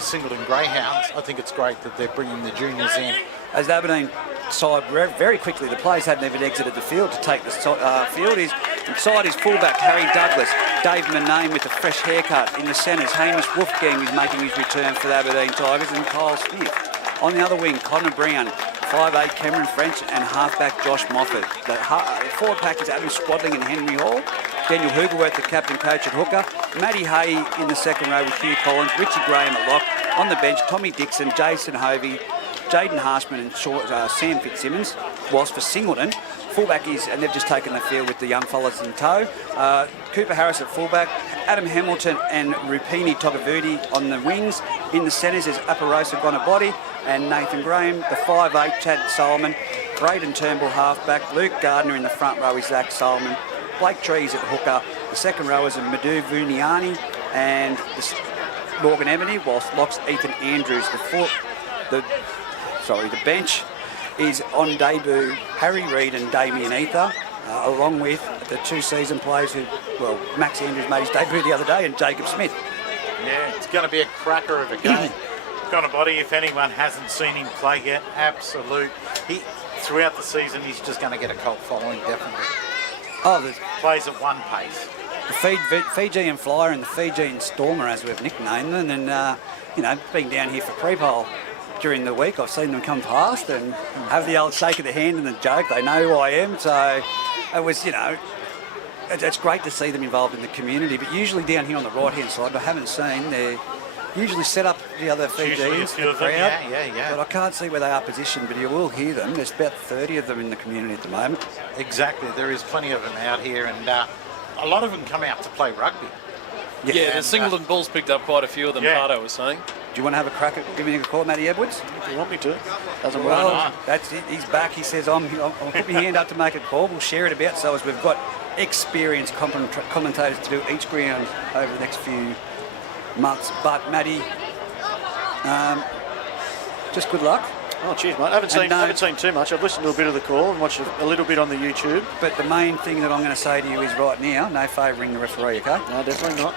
your Singleton Greyhounds, I think it's great that they're bringing the juniors in. As the Aberdeen side very quickly, the players hadn't even exited the field to take the field. Inside his fullback, Harry Douglas. Dave Murnane with a fresh haircut. In the centres, Hamish Wolfgang is making his return for the Aberdeen Tigers, and Kyle Smith. On the other wing, Connor Brown, 5'8", Cameron French, and halfback Josh Moffat. The forward pack is Adam Squadling and Henry Hall. Daniel Hugerworth, the captain coach at hooker. Matty Hay in the second row with Hugh Collins. Richie Graham at lock. On the bench, Tommy Dixon, Jason Hovey, Jaden Harshman and Sam Fitzsimmons. Whilst for Singleton, fullback is, and they've just taken the field with the young fellas in tow. Cooper Harris at fullback, Adam Hamilton and Rupini Togavudi on the wings. In the centres is Aparosa Gonabody and Nathan Graham. The 5'8", Chad Solomon. Braden Turnbull halfback. Luke Gardner in the front row is Zach Solomon. Blake Trees at hooker. The second row is Madhu Vuniani and Morgan Ebony, whilst locks Ethan Andrews. The bench is on debut Harry Reid and Damien Ether, along with the two season players who, Max Andrews made his debut the other day, and Jacob Smith. Yeah, it's going to be a cracker of a game. Gonabody, if anyone hasn't seen him play yet, absolute. Throughout the season, he's just going to get a cult following, definitely. Plays at one pace. The Fijian Flyer and the Fijian Stormer, as we've nicknamed them, and being down here for pre-poll during the week, I've seen them come past and have the old shake of the hand and the joke. They know who I am, so it was, it's great to see them involved in the community. But usually down here on the right-hand side, I haven't seen, they're usually set up the other Fijians for the crowd. Yeah. But I can't see where they are positioned, but you will hear them. There's about 30 of them in the community at the moment. Exactly, there is plenty of them out here, and a lot of them come out to play rugby. Yeah, the Singleton Bulls picked up quite a few of them, Pardo was saying. Do you want to have a crack at giving a call, Matty Edwards? If you want me to. Doesn't well, that's it. He's back. He says, I'll put my hand up to make a call. We'll share it about so as we've got experienced commentators to do each ground over the next few months. But, Matty, just good luck. Oh, cheers, mate. I haven't seen too much. I've listened to a bit of the call and watched a little bit on the YouTube. But the main thing that I'm going to say to you is right now, no favouring the referee, okay? No, definitely not.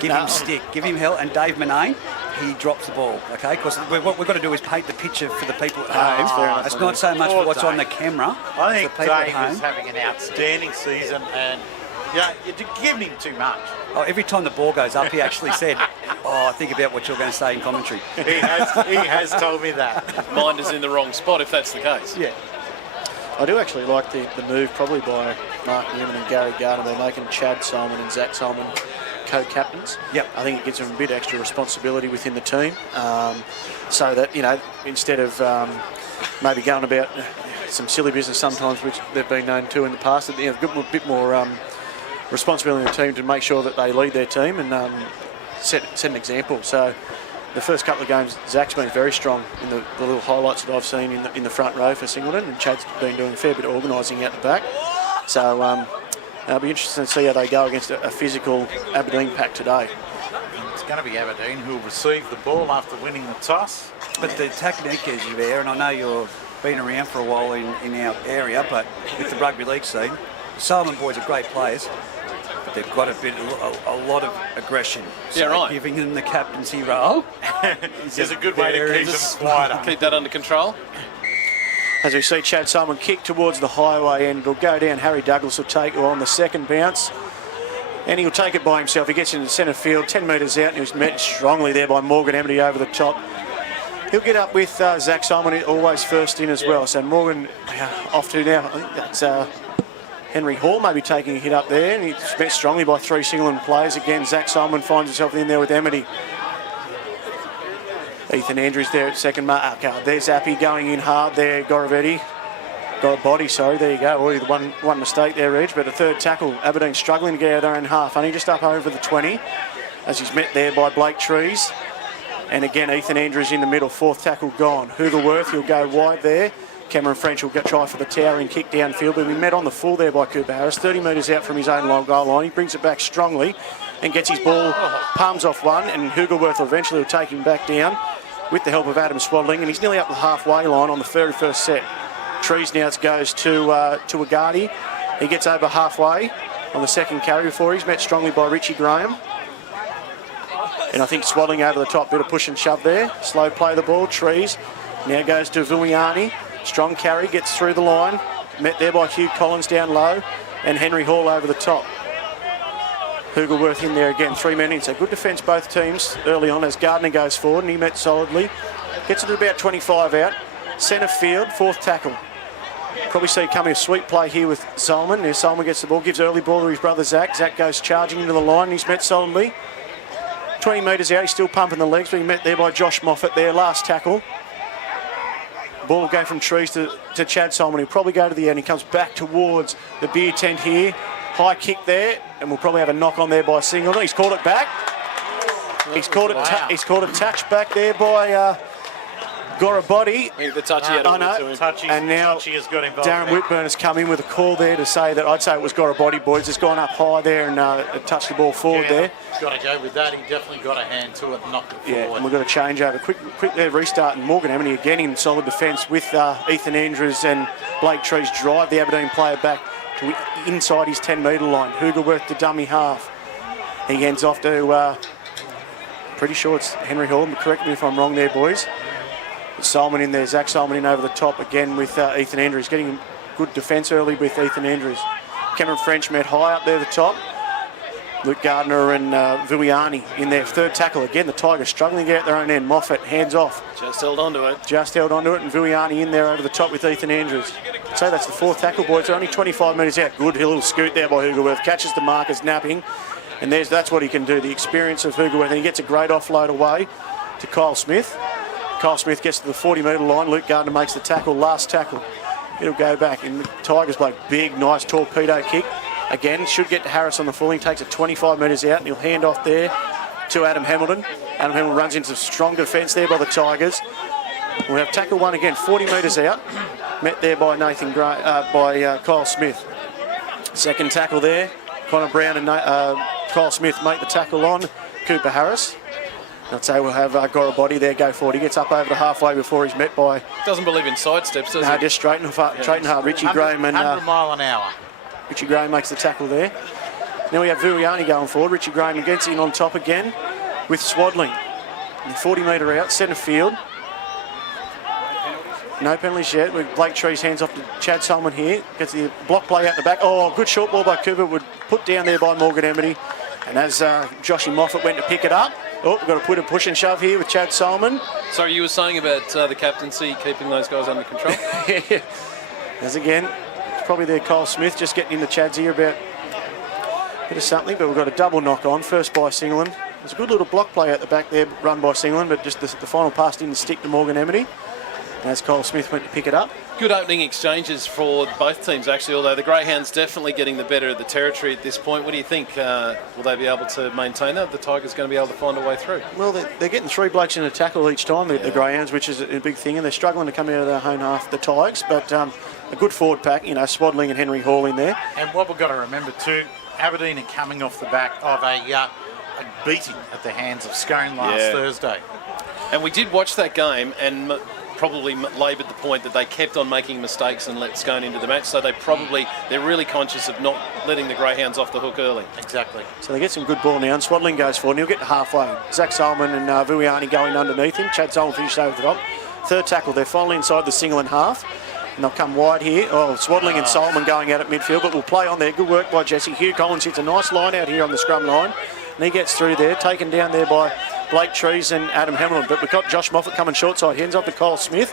Give him stick, give him hell, and Dave Murnane, he drops the ball, okay? Because what we've got to do is paint the picture for the people at home. It's not so much for what's on the camera. I think Dave is having an outstanding season, and you're giving him too much. Oh, every time the ball goes up, he actually said, think about what you're going to say in commentary. He has told me that. Mind is in the wrong spot if that's the case. Yeah. I do actually like the move probably by Mark Newman and Gary Gardner. They're making Chad Solomon and Zach Solomon co-captains. Yep. I think it gives them a bit extra responsibility within the team, so that instead of maybe going about some silly business sometimes, which they've been known to in the past, that they've got a bit more responsibility in the team to make sure that they lead their team and set an example. So the first couple of games, Zach's been very strong in the little highlights that I've seen in the front row for Singleton, and Chad's been doing a fair bit of organising out the back. So it'll be interesting to see how they go against a physical Aberdeen pack today. It's going to be Aberdeen who will receive the ball after winning the toss. But the technique is there, and I know you've been around for a while in our area, but with the rugby league scene, Solomon boys are great players, but they've got a lot of aggression. So giving them the captaincy role is a good way to keep them quieter. Keep that under control. As we see Chad Solomon kick towards the highway end, it'll go down. Harry Douglas will take it on the second bounce, and he'll take it by himself. He gets into the centre field, 10 metres out, and he was met strongly there by Morgan Emity over the top. He'll get up with Zach Solomon, always first in as well. So Morgan off to now. I think that's Henry Hall maybe taking a hit up there, and he's met strongly by three Singleton players. Again, Zach Solomon finds himself in there with Emity. Ethan Andrews there at second mark. There's Appy going in hard there. Gorabody, there you go. Already one mistake there, Reg, but a third tackle. Aberdeen struggling to get out of their own half. Only just up over the 20 as he's met there by Blake Trees. And again, Ethan Andrews in the middle. Fourth tackle gone. Hugerworth, he'll go wide there. Cameron French will try for the towering kick downfield, but we met on the full there by Cooper Harris. 30 metres out from his own long goal line. He brings it back strongly and gets his ball, palms off one, and Hugerworth eventually will take him back down with the help of Adam Swaddling, and he's nearly up the halfway line on the very first set. Trees now goes to Agati. He gets over halfway on the second carry before he's met strongly by Richie Graham. And I think Swaddling over the top, bit of push and shove there. Slow play the ball, Trees. Now goes to Vuliani. Strong carry, gets through the line. Met there by Hugh Collins down low. And Henry Hall over the top. Hugelworth in there again, 3 men in. So good defence both teams early on as Gardner goes forward and he met solidly. Gets it at about 25 out. Centre field, 4th tackle. Probably see coming a sweet play here with Solomon. Now Solomon gets the ball, gives early ball to his brother Zach. Zach goes charging into the line. He's met solidly. 20 metres out, he's still pumping the legs, being met there by Josh Moffat there, last tackle. Ball will go from Trees to Chad Solomon. He'll probably go to the end. He comes back towards the beer tent here. High kick there, and we'll probably have a knock on there by Singleton. He's called it back. He's called it touch back there by Gorabody. The touchy had to him. And now Touchy has got involved. Darren Whitburn has come in with a call there to say that I'd say it was Gorabody, boys. It's gone up high there and touched the ball forward there. Got to go with that. He definitely got a hand to it and knocked it forward. Yeah, and we've got to change over. Quick there, restart. And Morgan Amity again in solid defence with Ethan Andrews and Blake Trees drive the Aberdeen player back to inside his 10-metre line. Hugelworth to dummy half. He ends off to, pretty sure it's Henry Hall. Correct me if I'm wrong there, boys. Solomon in there, Zach Solomon in over the top again with Ethan Andrews. Getting good defence early with Ethan Andrews. Cameron French met high up there at the top. Luke Gardner and Vuliani in their 3rd tackle. Again, the Tigers struggling to get their own end. Moffat, hands off. Just held onto it. And Vuliani in there over the top with Ethan Andrews. So that's the 4th tackle, boys. They're only 25 metres out. Good little scoot there by Hugelworth. Catches the markers napping. And that's what he can do. The experience of Hugelworth. And he gets a great offload away to Kyle Smith. Kyle Smith gets to the 40-metre line. Luke Gardner makes the tackle, last tackle. It'll go back. And the Tigers play big, nice torpedo kick. Again, should get to Harris on the full. He takes it 25 metres out and he'll hand off there to Adam Hamilton. Adam Hamilton runs into strong defence there by the Tigers. We'll have tackle 1 again, 40 metres out. Met there by Kyle Smith. 2nd tackle there. Connor Brown and Kyle Smith make the tackle on Cooper Harris. I'd say we'll have Gorabody there go forward. He gets up over the halfway before he's met by... Doesn't believe in side steps, does he? No, just straight and hard. Richie Graham and... 100 mile an hour. Richie Graham makes the tackle there. Now we have Vuliani going forward. Richie Graham gets in on top again with Swaddling. 40 metre out, centre field. No penalties yet. With Blake Trees hands off to Chad Solomon here. Gets the block play out the back. Oh, good short ball by Cooper. Would put down there by Morgan Amity. And as Joshy Moffat went to pick it up. Oh, we've got to put a push and shove here with Chad Solomon. Sorry, you were saying about the captaincy keeping those guys under control? Yeah. As again, it's probably there Kyle Smith just getting into Chad's ear about a bit of something, but we've got a double knock on. First by Singleton. There's a good little block play out the back there run by Singleton, but just the final pass didn't stick to Morgan Amity. As Kyle Smith went to pick it up. Good opening exchanges for both teams, actually, although the Greyhounds definitely getting the better of the territory at this point. What do you think? Will they be able to maintain that? The Tigers going to be able to find a way through? Well, they're getting 3 blokes in a tackle each time, the Greyhounds, which is a big thing, and they're struggling to come out of their own half, the Tigers, but a good forward pack, Swaddling and Henry Hall in there. And what we've got to remember too, Aberdeen are coming off the back of a beating at the hands of Scone last Thursday. And we did watch that game and probably laboured the point that they kept on making mistakes and let Scone into the match, so they're really conscious of not letting the Greyhounds off the hook early. Exactly. So they get some good ball now, and Swaddling goes forward, and he'll get to halfway. Zach Solomon and Vuliani going underneath him. Chad Solomon finished over the top. 3rd tackle, they're finally inside the Singleton half, and they'll come wide here. Oh, Swaddling and Solomon going out at midfield, but we'll play on there. Good work by Jesse. Hugh Collins hits a nice line out here on the scrum line, and he gets through there, taken down there by Blake Trees and Adam Hamilton. But we've got Josh Moffat coming short side. Hands off to Kyle Smith.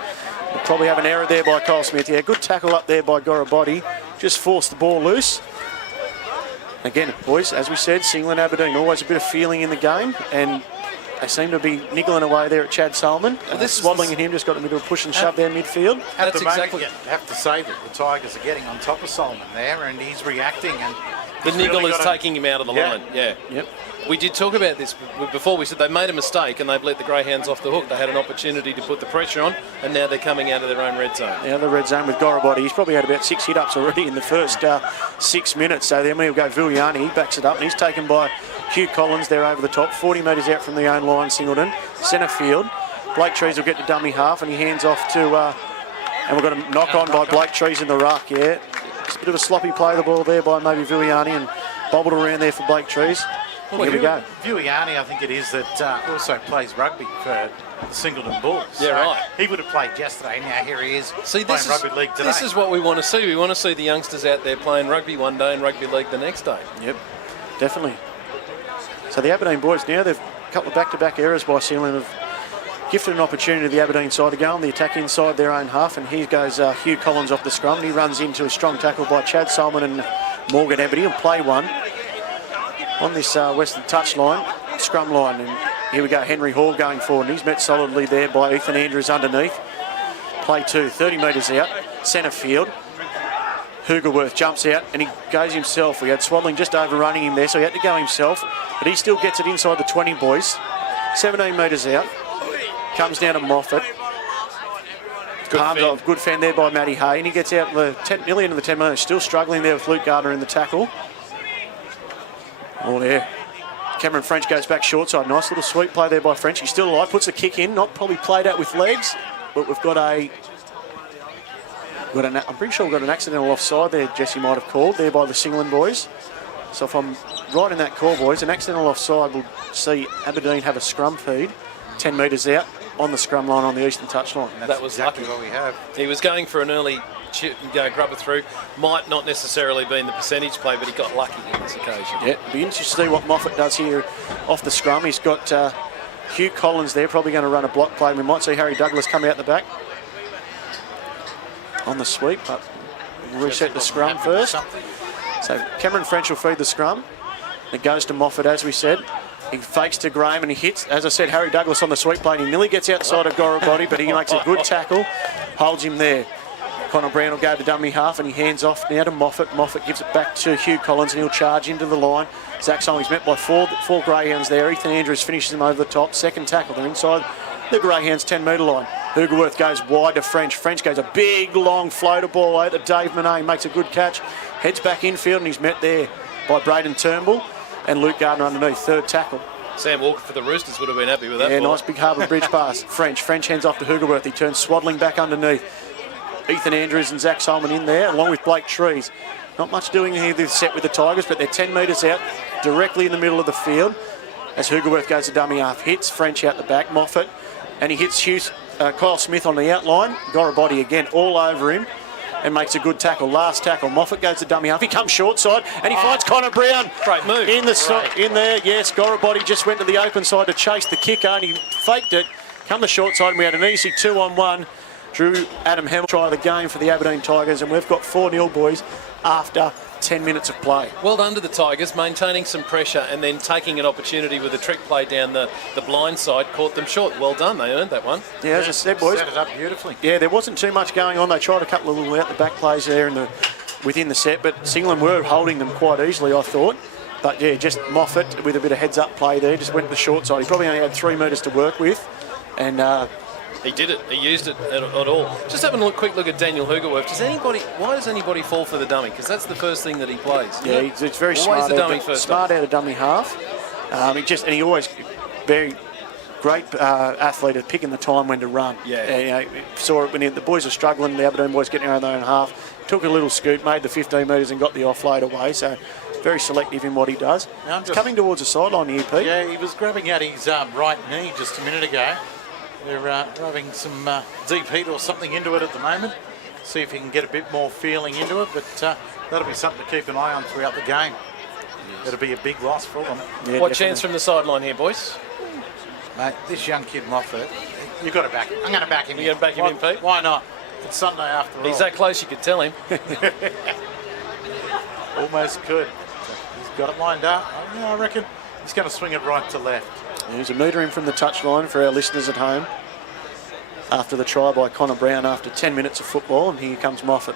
We'll probably have an error there by Kyle Smith. Yeah, good tackle up there by Gorabody. Just forced the ball loose. Again, boys, as we said, Singleton Aberdeen, always a bit of feeling in the game. And they seem to be niggling away there at Chad Solomon. Swaddling and him just got a bit of a push and shove there midfield. At the moment, you have to say that the Tigers are getting on top of Solomon there, and he's reacting. And the niggle is taking him out of the line. Yeah. Yep. We did talk about this before. We said they made a mistake and they've let the Greyhounds off the hook. They had an opportunity to put the pressure on, and now they're coming out of their own red zone. Yeah, the red zone with Gorabody. He's probably had about 6 hit-ups already in the first 6 minutes. So then we'll go Vuliani. He backs it up, and he's taken by Hugh Collins there over the top. 40 metres out from the own line, Singleton. Centre field. Blake Trees will get to dummy half, and he hands off to... and we've got a knock on by Blake Trees in the ruck, yeah. Just a bit of a sloppy play of the ball there by maybe Vuliani, and bobbled around there for Blake Trees. Here we go. Viviani, I think it is, that also plays rugby for the Singleton Bulls. Yeah, So right. He would have played yesterday. Now here he is See, playing rugby league today. this is what we want to see. We want to see the youngsters out there playing rugby one day and rugby league the next day. Yep, definitely. So the Aberdeen boys now, they've a couple of back-to-back errors by Singleton have gifted an opportunity to the Aberdeen side to go on the attack inside their own half, and here goes Hugh Collins off the scrum, and he runs into a strong tackle by Chad Solomon and Morgan Ebony and play one on this western touch line, scrum line, and here we go, Henry Hall going forward, and he's met solidly there by Ethan Andrews underneath. Play two, 30 metres out, centre field. Hoogerworth jumps out and he goes himself. We had Swaddling just overrunning him there, so he had to go himself, but he still gets it inside the 20 boys. 17 metres out. Comes down to Moffat. Palms off, good fend there by Matty Hay, and he gets out nearly into the 10 minutes. Still struggling there with Luke Gardner in the tackle. Oh, there. Cameron French goes back short side. Nice little sweep play there by French. He's still alive, puts the kick in. Not probably played out with legs, but we've got I'm pretty sure we've got an accidental offside there, Jesse might have called there by the Singleton boys. So if I'm right in that call, boys, an accidental offside will see Aberdeen have a scrum feed 10 metres out on the scrum line on the eastern touchline. That was exactly lucky. what we have. He was going for an early grubber through. Might not necessarily be in the percentage play, but he got lucky on this occasion. Yeah, be interesting to see what Moffat does here off the scrum. He's got Hugh Collins there, probably going to run a block play. We might see Harry Douglas come out the back on the sweep, but we'll reset the scrum first. So Cameron French will feed the scrum. It goes to Moffat, as we said. He fakes to Graham and he hits, as I said, Harry Douglas on the sweep play. He nearly gets outside of Gorabody, but he makes a good tackle, holds him there. Connor Brown will go to dummy half and he hands off now to Moffat. Moffat gives it back to Hugh Collins and he'll charge into the line. Zach Solomon, he's met by four greyhounds there. Ethan Andrews finishes him over the top. Second tackle, they're inside the greyhounds 10 metre line. Hoogerworth goes wide to French. French goes a big long floater ball out to Dave Monet, makes a good catch. Heads back infield and he's met there by Braden Turnbull and Luke Gardner underneath, third tackle. Sam Walker for the Roosters would have been happy with that. Yeah, ball. nice big Harbour Bridge pass. French hands off to Hoogerworth. He turns Swaddling back underneath. Ethan Andrews and Zach Solomon in there, along with Blake Trees. Not much doing here this set with the Tigers, but they're 10 metres out, directly in the middle of the field. As Hoogerworth goes to dummy half, hits French out the back, Moffat, and he hits Kyle Smith on the outline. Gorabody again, all over him, and makes a good tackle. Last tackle, Moffat goes to dummy half. He comes short side, and he finds Connor Brown. Great move. In there, yes. Gorabody just went to the open side to chase the kicker, and he faked it. Come the short side, and we had an easy 2-on-1. Drew Adam Hamill try the game for the Aberdeen Tigers, and we've got 4-0, boys, after 10 minutes of play. Well done to the Tigers, maintaining some pressure and then taking an opportunity with a trick play down the blind side, caught them short. Well done, they earned that one. Yeah, as I said, boys. Set it up beautifully. Yeah, there wasn't too much going on. They tried a couple of little out-the-back plays there within the set, but Singleton were holding them quite easily, I thought. But yeah, just Moffat with a bit of heads-up play there, just went to the short side. He probably only had 3 metres to work with, and he did it. He used it at all. Just having a quick look at Daniel Hoogerworth. Why does anybody fall for the dummy? Because that's the first thing that he plays. Yeah, it's very always smart. The dummy first. Smart out of dummy half. He always very great athlete at picking the time when to run. Yeah. Saw it when the boys were struggling. The Aberdeen boys getting out of their own half. Took a little scoot, made the 15 metres, and got the offload away. So very selective in what he does. He's coming towards the sideline here, Pete. Yeah, he was grabbing at his right knee just a minute ago. They're rubbing some deep heat or something into it at the moment. See if he can get a bit more feeling into it, but that'll be something to keep an eye on throughout the game. It'll be a big loss for them. Yeah, what definitely. chance from the sideline here, boys? Mate, this young kid Moffat, you've got to back him. I'm going to back him in. You're going to back him in, Pete? Why not? It's Sunday after all. He's that close, you could tell him. Almost could. He's got it lined up. I reckon he's going to swing it right to left. There's a metre in from the touchline for our listeners at home. After the try by Connor Brown after 10 minutes of football, and here comes Moffat.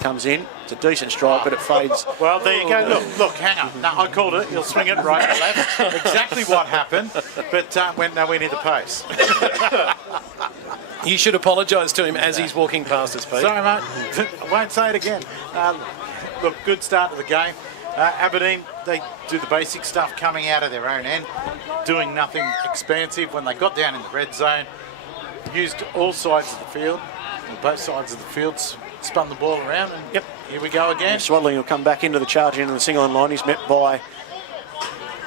Comes in. It's a decent strike, but it fades. Well, there you go. Look, hang on. No, I called it. He'll swing it right to left. Exactly what happened, but went nowhere near the post. You should apologise to him as he's walking past us, Pete. Sorry, mate. I won't say it again. Look, good start to the game. Aberdeen, they do the basic stuff coming out of their own end, doing nothing expansive. When they got down in the red zone, used all sides of the field, both sides of the field, spun the ball around, and here we go again. Swaddling will come back into the charge into the Singleton line. He's met by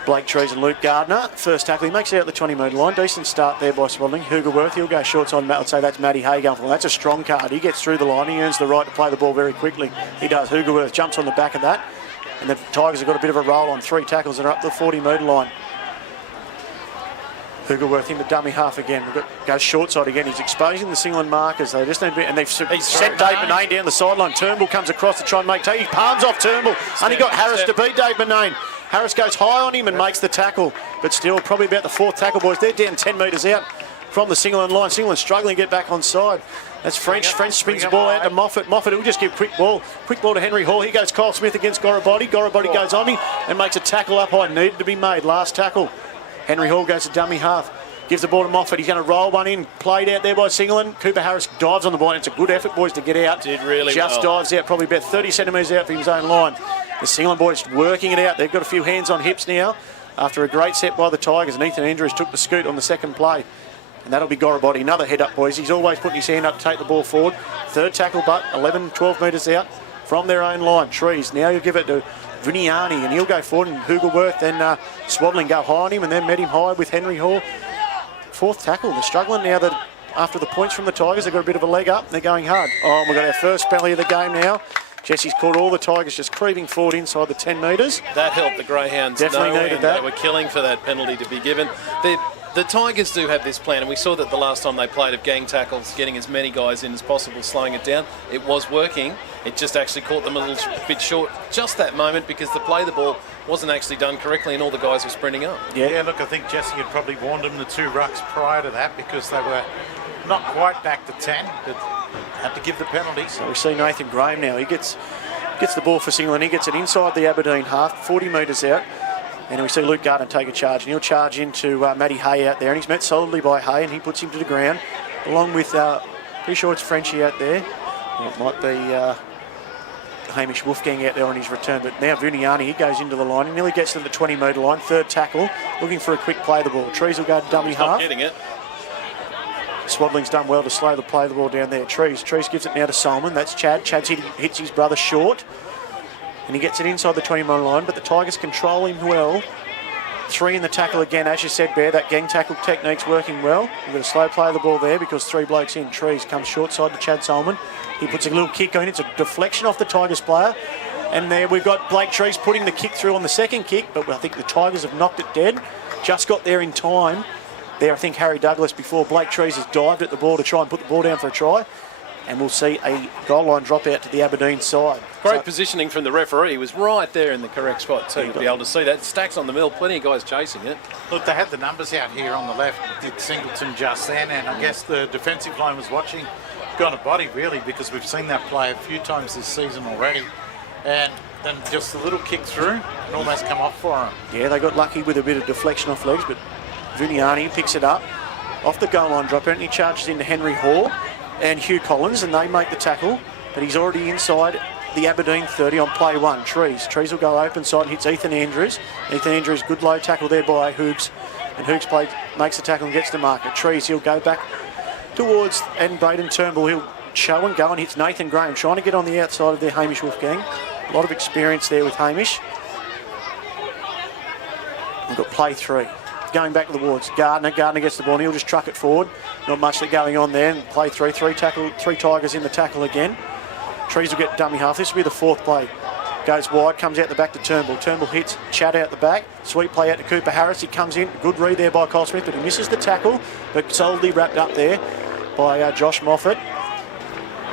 Blake Trees and Luke Gardner. First tackle, he makes it out the 20-metre line. Decent start there by Swaddling. Hugerworth, he'll go short side. I'd say that's Matty Hay going for him. That's a strong card. He gets through the line. He earns the right to play the ball very quickly. He does. Hugerworth jumps on the back of that. And the Tigers have got a bit of a roll on 3 tackles and are up the 40-metre line. Hugerworth in the dummy half again. Goes short side again. He's exposing the Singleton markers. They just need to be, and they've sent Dave Manane down the sideline. Turnbull comes across to try and make take. He palms off Turnbull. Only got Harris to beat Dave Manane. Harris goes high on him and makes the tackle, but still probably about the 4th tackle, boys. They're down 10 metres out from the Singleton line. Singleton struggling to get back on side. That's French. French spins the ball out to Moffat. Moffat will just give quick ball to Henry Hall. Here goes Kyle Smith against Gorabody. Gorabody goes on him and makes a tackle up high. Needed to be made. Last tackle. Henry Hall goes to dummy half. Gives the ball to Moffat. He's going to roll one in. Played out there by Singleton. Cooper Harris dives on the ball. It's a good effort, boys, to get out. Did really just well. Dives out probably about 30 centimetres out from his own line. The Singleton boys working it out. They've got a few hands on hips now after a great set by the Tigers. And Ethan Andrews took the scoot on the second play. And that'll be Gorabody. Another head up, boys. He's always putting his hand up to take the ball forward. 3rd tackle, but 11, 12 metres out from their own line. Trees. Now he'll give it to Vuniani, and he'll go forward. And Hugerworth, then Swaddling go high on him, and then met him high with Henry Hall. 4th tackle. They're struggling now that after the points from the Tigers, they've got a bit of a leg up. And they're going hard. Oh, we've got our first penalty of the game now. Jesse's caught all the Tigers just creeping forward inside the 10 metres. That helped the Greyhounds. Definitely needed that. They were killing for that penalty to be given. The Tigers do have this plan, and we saw that the last time they played of gang tackles, getting as many guys in as possible, slowing it down. It was working. It just actually caught them a little bit short just that moment because the play the ball wasn't actually done correctly and all the guys were sprinting up. Yeah, look, I think Jesse had probably warned them the 2 rucks prior to that because they were not quite back to 10, but had to give the penalty. So we see Nathan Graham now. He gets the ball for Singleton. He gets it inside the Aberdeen half, 40 metres out. And we see Luke Gardner take a charge. And he'll charge into Matty Hay out there. And he's met solidly by Hay, and he puts him to the ground. Along with, pretty sure it's Frenchie out there. Or it might be Hamish Wolfgang out there on his return. But now Vuniani, he goes into the line. He nearly gets to the 20-metre line. 3rd tackle. Looking for a quick play the ball. Trees will go to dummy half. Not getting it. Swaddling's done well to slow the play the ball down there. Trees gives it now to Solomon. That's Chad. Chad hits his brother short. And he gets it inside the 20-metre line, but the Tigers control him well. 3 in the tackle again, as you said, Bear. That gang tackle technique's working well. We've got a slow play of the ball there because 3 blokes in. Trees comes short side to Chad Solomon. He puts a little kick on. It's a deflection off the Tigers player. And there we've got Blake Trees putting the kick through on the second kick, but I think the Tigers have knocked it dead. Just got there in time. There, I think Harry Douglas before Blake Trees has dived at the ball to try and put the ball down for a try. And we'll see a goal line drop out to the Aberdeen side. Great positioning from the referee. He was right there in the correct spot too to be able to see that. Stacks on the middle, plenty of guys chasing it. Look, they had the numbers out here on the left, did Singleton just then, and I guess the defensive line was watching. Got a body, really, because we've seen that play a few times this season already. And then just a little kick through and almost come off for him. Yeah, they got lucky with a bit of deflection off legs, but Vuniani picks it up off the goal line drop out, and he charges into Henry Hall and Hugh Collins, and they make the tackle, but he's already inside the Aberdeen 30 on play 1. Trees will go open side and hits Ethan Andrews. Ethan Andrews, good low tackle there by Hoogs, and Hoogs makes the tackle and gets to marker. Trees, he'll go back towards, and Braden Turnbull, he'll show and go and hits Nathan Graham, trying to get on the outside of their Hamish Wolfgang. A lot of experience there with Hamish. We've got play 3. Going back to the wards. Gardner gets the ball and he'll just truck it forward. Not much going on there. And play 3 Tigers in the tackle again. Trees will get dummy half. This will be the 4th play. Goes wide, comes out the back to Turnbull. Turnbull hits Chad out the back. Sweet play out to Cooper Harris. He comes in. Good read there by Kyle Smith, but he misses the tackle. But solidly wrapped up there by Josh Moffat.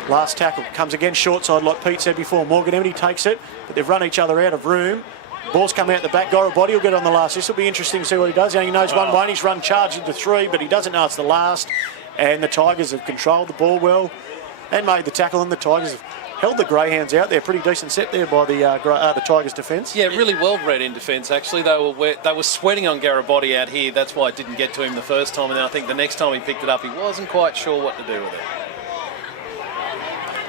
Last tackle. Comes again short side like Pete said before. Morgan Emity takes it, but they've run each other out of room. Ball's coming out the back. Gorabody will get on the last. This will be interesting to see what he does. He knows one way and he's run charge into 3, but he doesn't know it's the last. And the Tigers have controlled the ball well and made the tackle, and the Tigers have held the Greyhounds out there. Pretty decent set there by the Tigers' defence. Yeah, really well read in defence, actually. They were sweating on Garabody out here. That's why it didn't get to him the first time, and then I think the next time he picked it up, he wasn't quite sure what to do with it.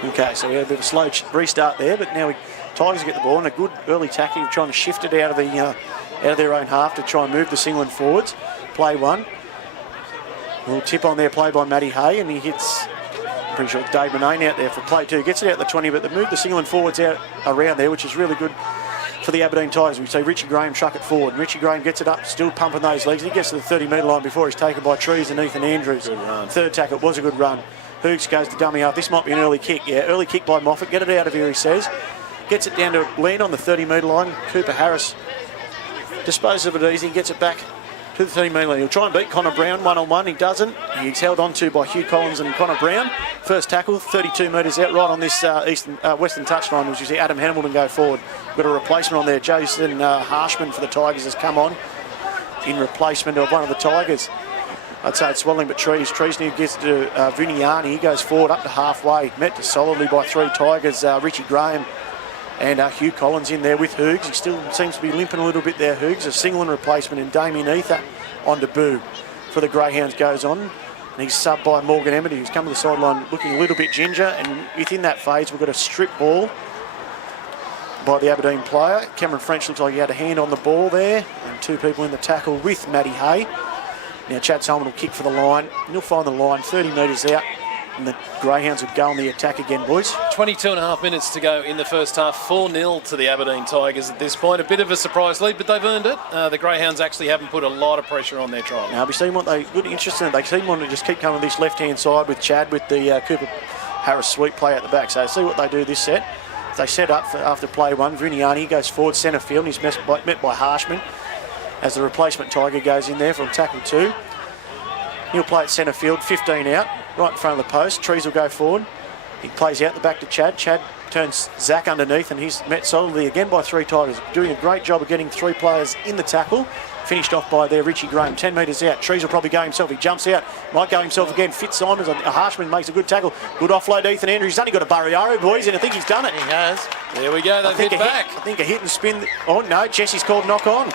Okay, so we had a bit of a slow restart there, but now Tigers get the ball and a good early tackle, trying to shift it out of their own half to try and move the Singleton forwards. Play 1. A little tip on there, play by Matty Hay, and he hits, I'm pretty sure it's Dave Manane out there for play 2. Gets it out the 20, but they move the Singleton forwards out around there, which is really good for the Aberdeen Tigers. We see Richie Graham truck it forward. And Richie Graham gets it up, still pumping those legs. He gets to the 30-metre line before he's taken by Trees and Ethan Andrews. Good run. Third tackle was a good run. Hoogs goes to dummy up. This might be an early kick. Yeah, early kick by Moffat. Get it out of here, he says. Gets it down to land on the 30-metre line. Cooper Harris disposes of it easy. Gets it back to the 30-metre line. He'll try and beat Connor Brown one-on-one. He doesn't. He's held on to by Hugh Collins and Connor Brown. First tackle, 32 metres out, right on this western touchline. As you see Adam Hamilton go forward. Got a replacement on there. Jason Harshman for the Tigers has come on in replacement of one of the Tigers. I'd say it's Swaddling, but Trees now gets to Vuniani. He goes forward up to halfway. Met solidly by 3 Tigers. Richie Graham and Hugh Collins in there with Hoogs. He still seems to be limping a little bit there, Hoogs. A Singleton replacement and Damien Ether on debut for the Greyhounds goes on. And he's subbed by Morgan Emmett, who's come to the sideline looking a little bit ginger. And within that phase, we've got a strip ball by the Aberdeen player. Cameron French looks like he had a hand on the ball there. And 2 people in the tackle with Matty Hay. Now Chad Solomon will kick for the line. And he'll find the line 30 metres out. And the Greyhounds will go on the attack again, boys. 22.5 minutes to go in the first half. 4-0 to the Aberdeen Tigers at this point. A bit of a surprise lead, but they've earned it. The Greyhounds actually haven't put a lot of pressure on their try. Now, we seen what they good interest in it. They seem want to just keep coming this left-hand side with Chad with the Cooper Harris sweep play at the back. So see what they do this set. They set up after play 1. Vuniani goes forward centre field. And he's met by Harshman as the replacement Tiger goes in there from tackle 2. He'll play at centre field, 15 out, right in front of the post. Trees will go forward. He plays out the back to Chad. Chad turns Zach underneath, and he's met solidly again by 3 Tigers. Doing a great job of getting 3 players in the tackle. Finished off by there, Richie Graham, 10 metres out. Trees will probably go himself. He jumps out, might go himself again. Fitzsimons, Harshman makes a good tackle. Good offload, Ethan Andrews. He's only got a Barriaro, boys, and I think he's done it. He has. There we go, they've hit back. I think a hit and spin. Oh, no, Jesse's called knock on.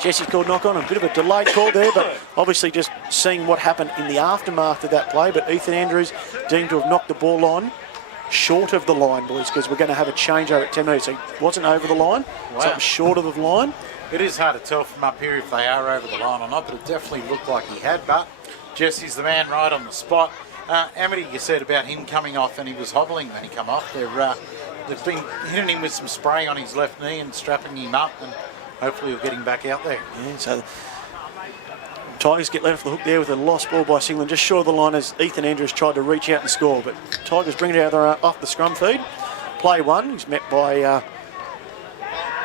Jesse's called knock on. A bit of a delayed call there, but obviously just seeing what happened in the aftermath of that play. But Ethan Andrews deemed to have knocked the ball on short of the line, boys, because we're going to have a changeover at 10 metres. So he wasn't over the line, something short of the line. It is hard to tell from up here if they are over the line or not, but it definitely looked like he had. But Jesse's the man right on the spot. Amity, you said about him coming off, and he was hobbling when he come off. They've been hitting him with some spray on his left knee and strapping him up, and hopefully he'll get him back out there. Yeah, so Tigers get left off the hook there with a lost ball by Singleton, just short of the line as Ethan Andrews tried to reach out and score. But Tigers bring it out there off the scrum feed. Play 1, he's met by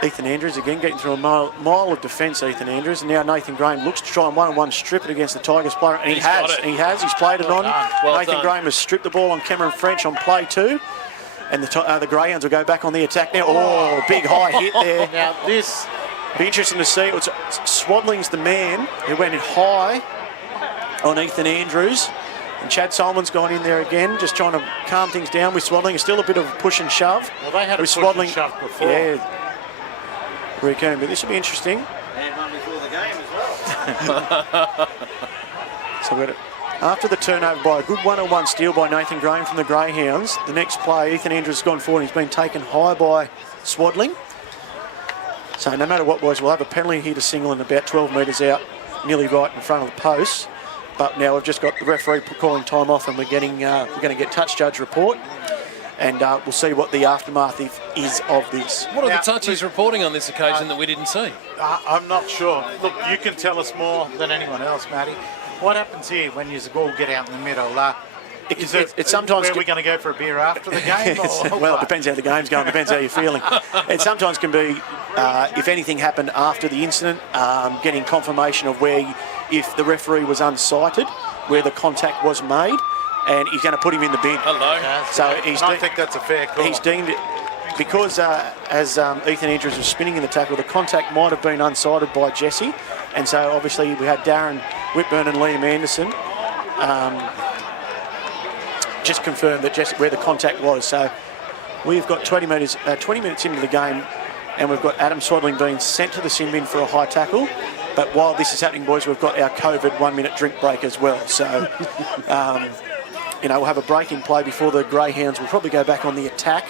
Ethan Andrews again, getting through a mile of defence, Ethan Andrews. And now Nathan Graham looks to try and one-on-one strip it against the Tigers player. And he has. He's played it on. Nathan Graham has stripped the ball on Cameron French on play 2. And the Greyhounds will go back on the attack now. Oh, big high hit there. Now this... Be interesting to see. Swaddling's the man who went in high on Ethan Andrews. And Chad Solomon's gone in there again, just trying to calm things down with Swaddling. It's still a bit of a push and shove. Well, they had a push and shove before. Yeah. Recon, but this will be interesting. And one before the game as well. So we've got it. After the turnover by a good one-on-one steal by Nathan Graham from the Greyhounds, the next play, Ethan Andrews has gone forward. He's been taken high by Swaddling. So no matter what, boys, we'll have a penalty here to Singleton about 12 metres out, nearly right in front of the post. But now we've just got the referee calling time off, and we're going to get touch judge report, and we'll see what the aftermath is of this. What are the touches reporting on this occasion that we didn't see? I'm not sure. Look, you can tell us more than anyone else, Matty. What happens here when you all get out in the middle? It's sometimes. Are we going to go for a beer after the game? Well, it depends how the game's going. Depends how you're feeling. It sometimes can be, if anything happened after the incident, getting confirmation of if the referee was unsighted, where the contact was made, and he's going to put him in the bin. Hello. So I think that's a fair call. He's deemed it because as Ethan Andrews was spinning in the tackle, the contact might have been unsighted by Jesse, and so obviously we had Darren Whitburn and Liam Anderson. Just confirmed that where the contact was. So we've got 20 minutes into the game, and we've got Adam Swaddling being sent to the sin bin for a high tackle. But while this is happening, boys, we've got our COVID 1-minute drink break as well. So, we'll have a break in play before the Greyhounds will probably go back on the attack.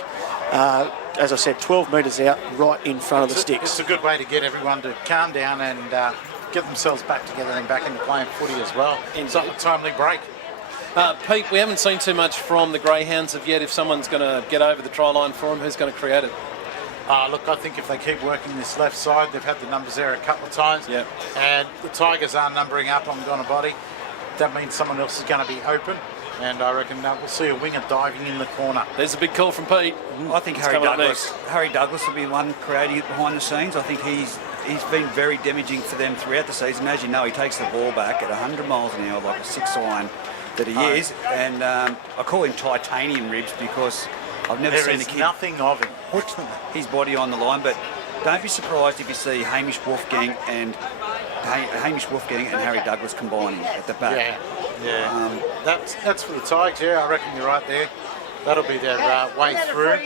As I said, 12 metres out, right in front of the sticks. It's a good way to get everyone to calm down and get themselves back together and back into playing footy as well. It's a timely break. Pete, we haven't seen too much from the Greyhounds of yet. If someone's going to get over the try line for them, who's going to create it? Look, I think if they keep working this left side, they've had the numbers there a couple of times. Yep. And the Tigers are numbering up on Gonabody. That means someone else is going to be open. And I reckon we'll see a winger diving in the corner. There's a big call from Pete. I think Harry Douglas will be one creating it behind the scenes. I think he's been very damaging for them throughout the season. As you know, he takes the ball back at 100 miles an hour, like a 6-iron that he is. And I call him titanium ribs because I've never seen a kid. Nothing of him. Put his body on the line, but don't be surprised if you see Hamish Wolfgang and Harry Douglas combining at the back. Yeah. That's for the Tigers. Yeah, I reckon you're right there. That'll be their way through.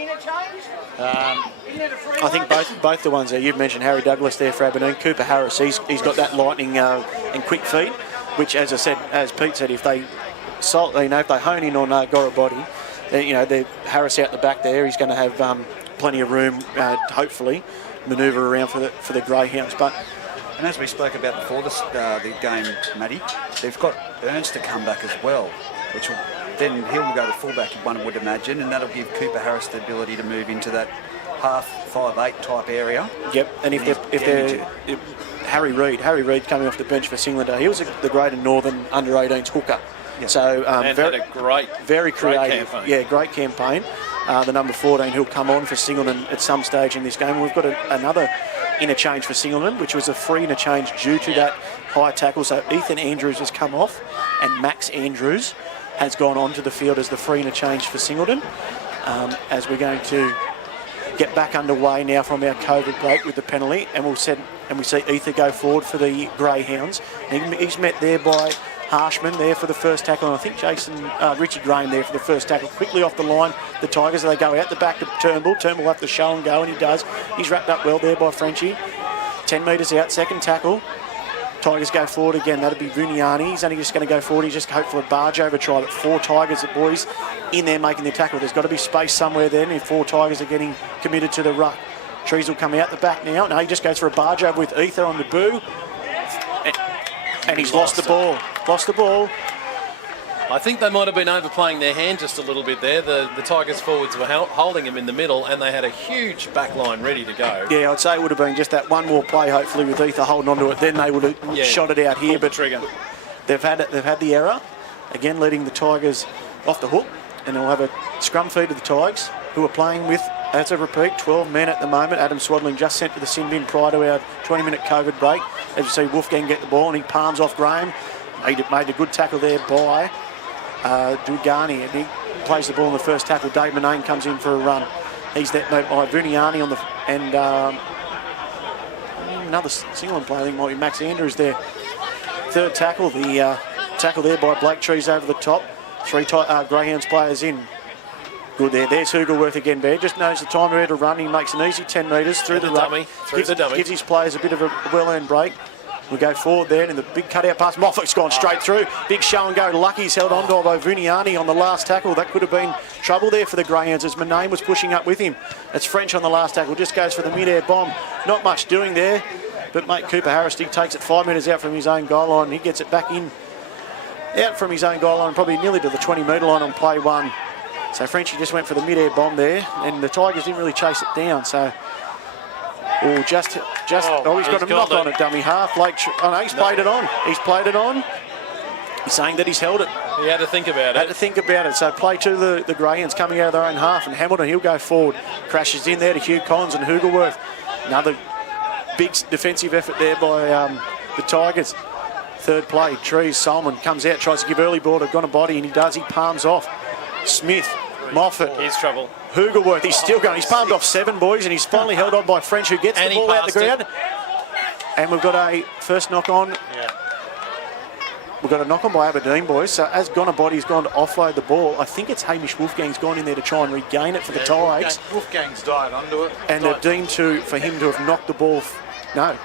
I think both the ones there you've mentioned, Harry Douglas there for Aberdeen, Cooper Harris. He's got that lightning and quick feet, which, as I said, as Pete said, if they hone in on Gorabody, they're Harris out the back there. He's going to have plenty of room, hopefully, manoeuvre around for the Greyhounds. And as we spoke about before the game, Matty, they've got Ernst to come back as well, which will then he'll go to fullback, one would imagine, and that'll give Cooper Harris the ability to move into that half 5'8" type area. Yep, and if Harry Reid coming off the bench for Singleton, he was the Greater Northern under-18s hooker. Yep. So and had a very creative, campaign. Great campaign. The number 14, who'll come on for Singleton at some stage in this game. We've got another interchange for Singleton, which was a free interchange due to that high tackle. So Ethan Andrews has come off, and Max Andrews has gone onto the field as the free interchange for Singleton. As we're going to get back underway now from our COVID break with the penalty, and we see Ether go forward for the Greyhounds. He's met there by Harshman there for the first tackle, and I think Richie Graham there for the first tackle. Quickly off the line, the Tigers, they go out the back to Turnbull. Turnbull will have to show and go, and he does. He's wrapped up well there by Frenchie. 10 metres out, second tackle. Tigers go forward again. That'll be Vuniani. He's only just going to go forward. He's just hope for a barge over try, but 4 Tigers, the boys, in there making the tackle. There's got to be space somewhere then if 4 Tigers are getting committed to the ruck. Trees will come out the back now. No, he just goes for a barge over with Ether on the boo. And he's lost the ball. Lost the ball. I think they might have been overplaying their hand just a little bit there. The Tigers forwards were holding him in the middle, and they had a huge back line ready to go. Yeah, I'd say it would have been just that one more play, hopefully, with Ether holding onto it. Then they would have shot it out here. But trigger. They've had the error. Again, leading the Tigers off the hook. And they'll have a scrum feed of the Tigers, who are playing with, as I repeat, 12 men at the moment. Adam Swaddling just sent to the sin bin prior to our 20-minute COVID break. As you see, Wolfgang get the ball, and he palms off Graham. Made a good tackle there by Dugani, and he plays the ball in the first tackle. Dave Manane comes in for a run. He's met by Vuniani and another Singleton player, I think might be Max Andrews there. Third tackle, the tackle there by Blake Trees over the top. 3 Greyhounds players in. Good there. There's Hugelworth again, Bear. Just knows the time to run. He makes an easy 10 metres through the dummy. Gives his players a bit of a well-earned break. We go forward there, and the big cutout pass. Moffat's gone straight through. Big show and go. Lucky's held on to by Vuniani on the last tackle. That could have been trouble there for the Greyhounds as Manane was pushing up with him. It's French on the last tackle. Just goes for the mid-air bomb. Not much doing there, but mate Cooper Harris, he takes it 5 metres out from his own goal line, and he gets it back in. Out from his own goal line, probably nearly to the 20-metre line on play 1. So Frenchie just went for the mid-air bomb there, and the Tigers didn't really chase it down. So, he's got a knock on it, dummy half. He's played it on. He's played it on. He's saying that he's held it. He had to think about it. Had to think about it. So play to the Greyhounds coming out of their own half, and Hamilton, he'll go forward. Crashes in there to Hugh Collins and Hugelworth. Another big defensive effort there by the Tigers. Third play, Trees, Solomon comes out, tries to give early ball to Gonabody, and he does. He palms off. Smith, Moffat. Here's trouble. Hugelworth, he's still going. He's palmed off 7 boys, and he's finally held on by French, who gets the ball out the ground. And we've got a first knock on. Yeah. We've got a knock on by Aberdeen, boys. So as Gonabody's gone to offload the ball, I think it's Hamish Wolfgang's gone in there to try and regain it for the Tigers. Wolfgang's died onto it. And they've deemed for him to have knocked the ball.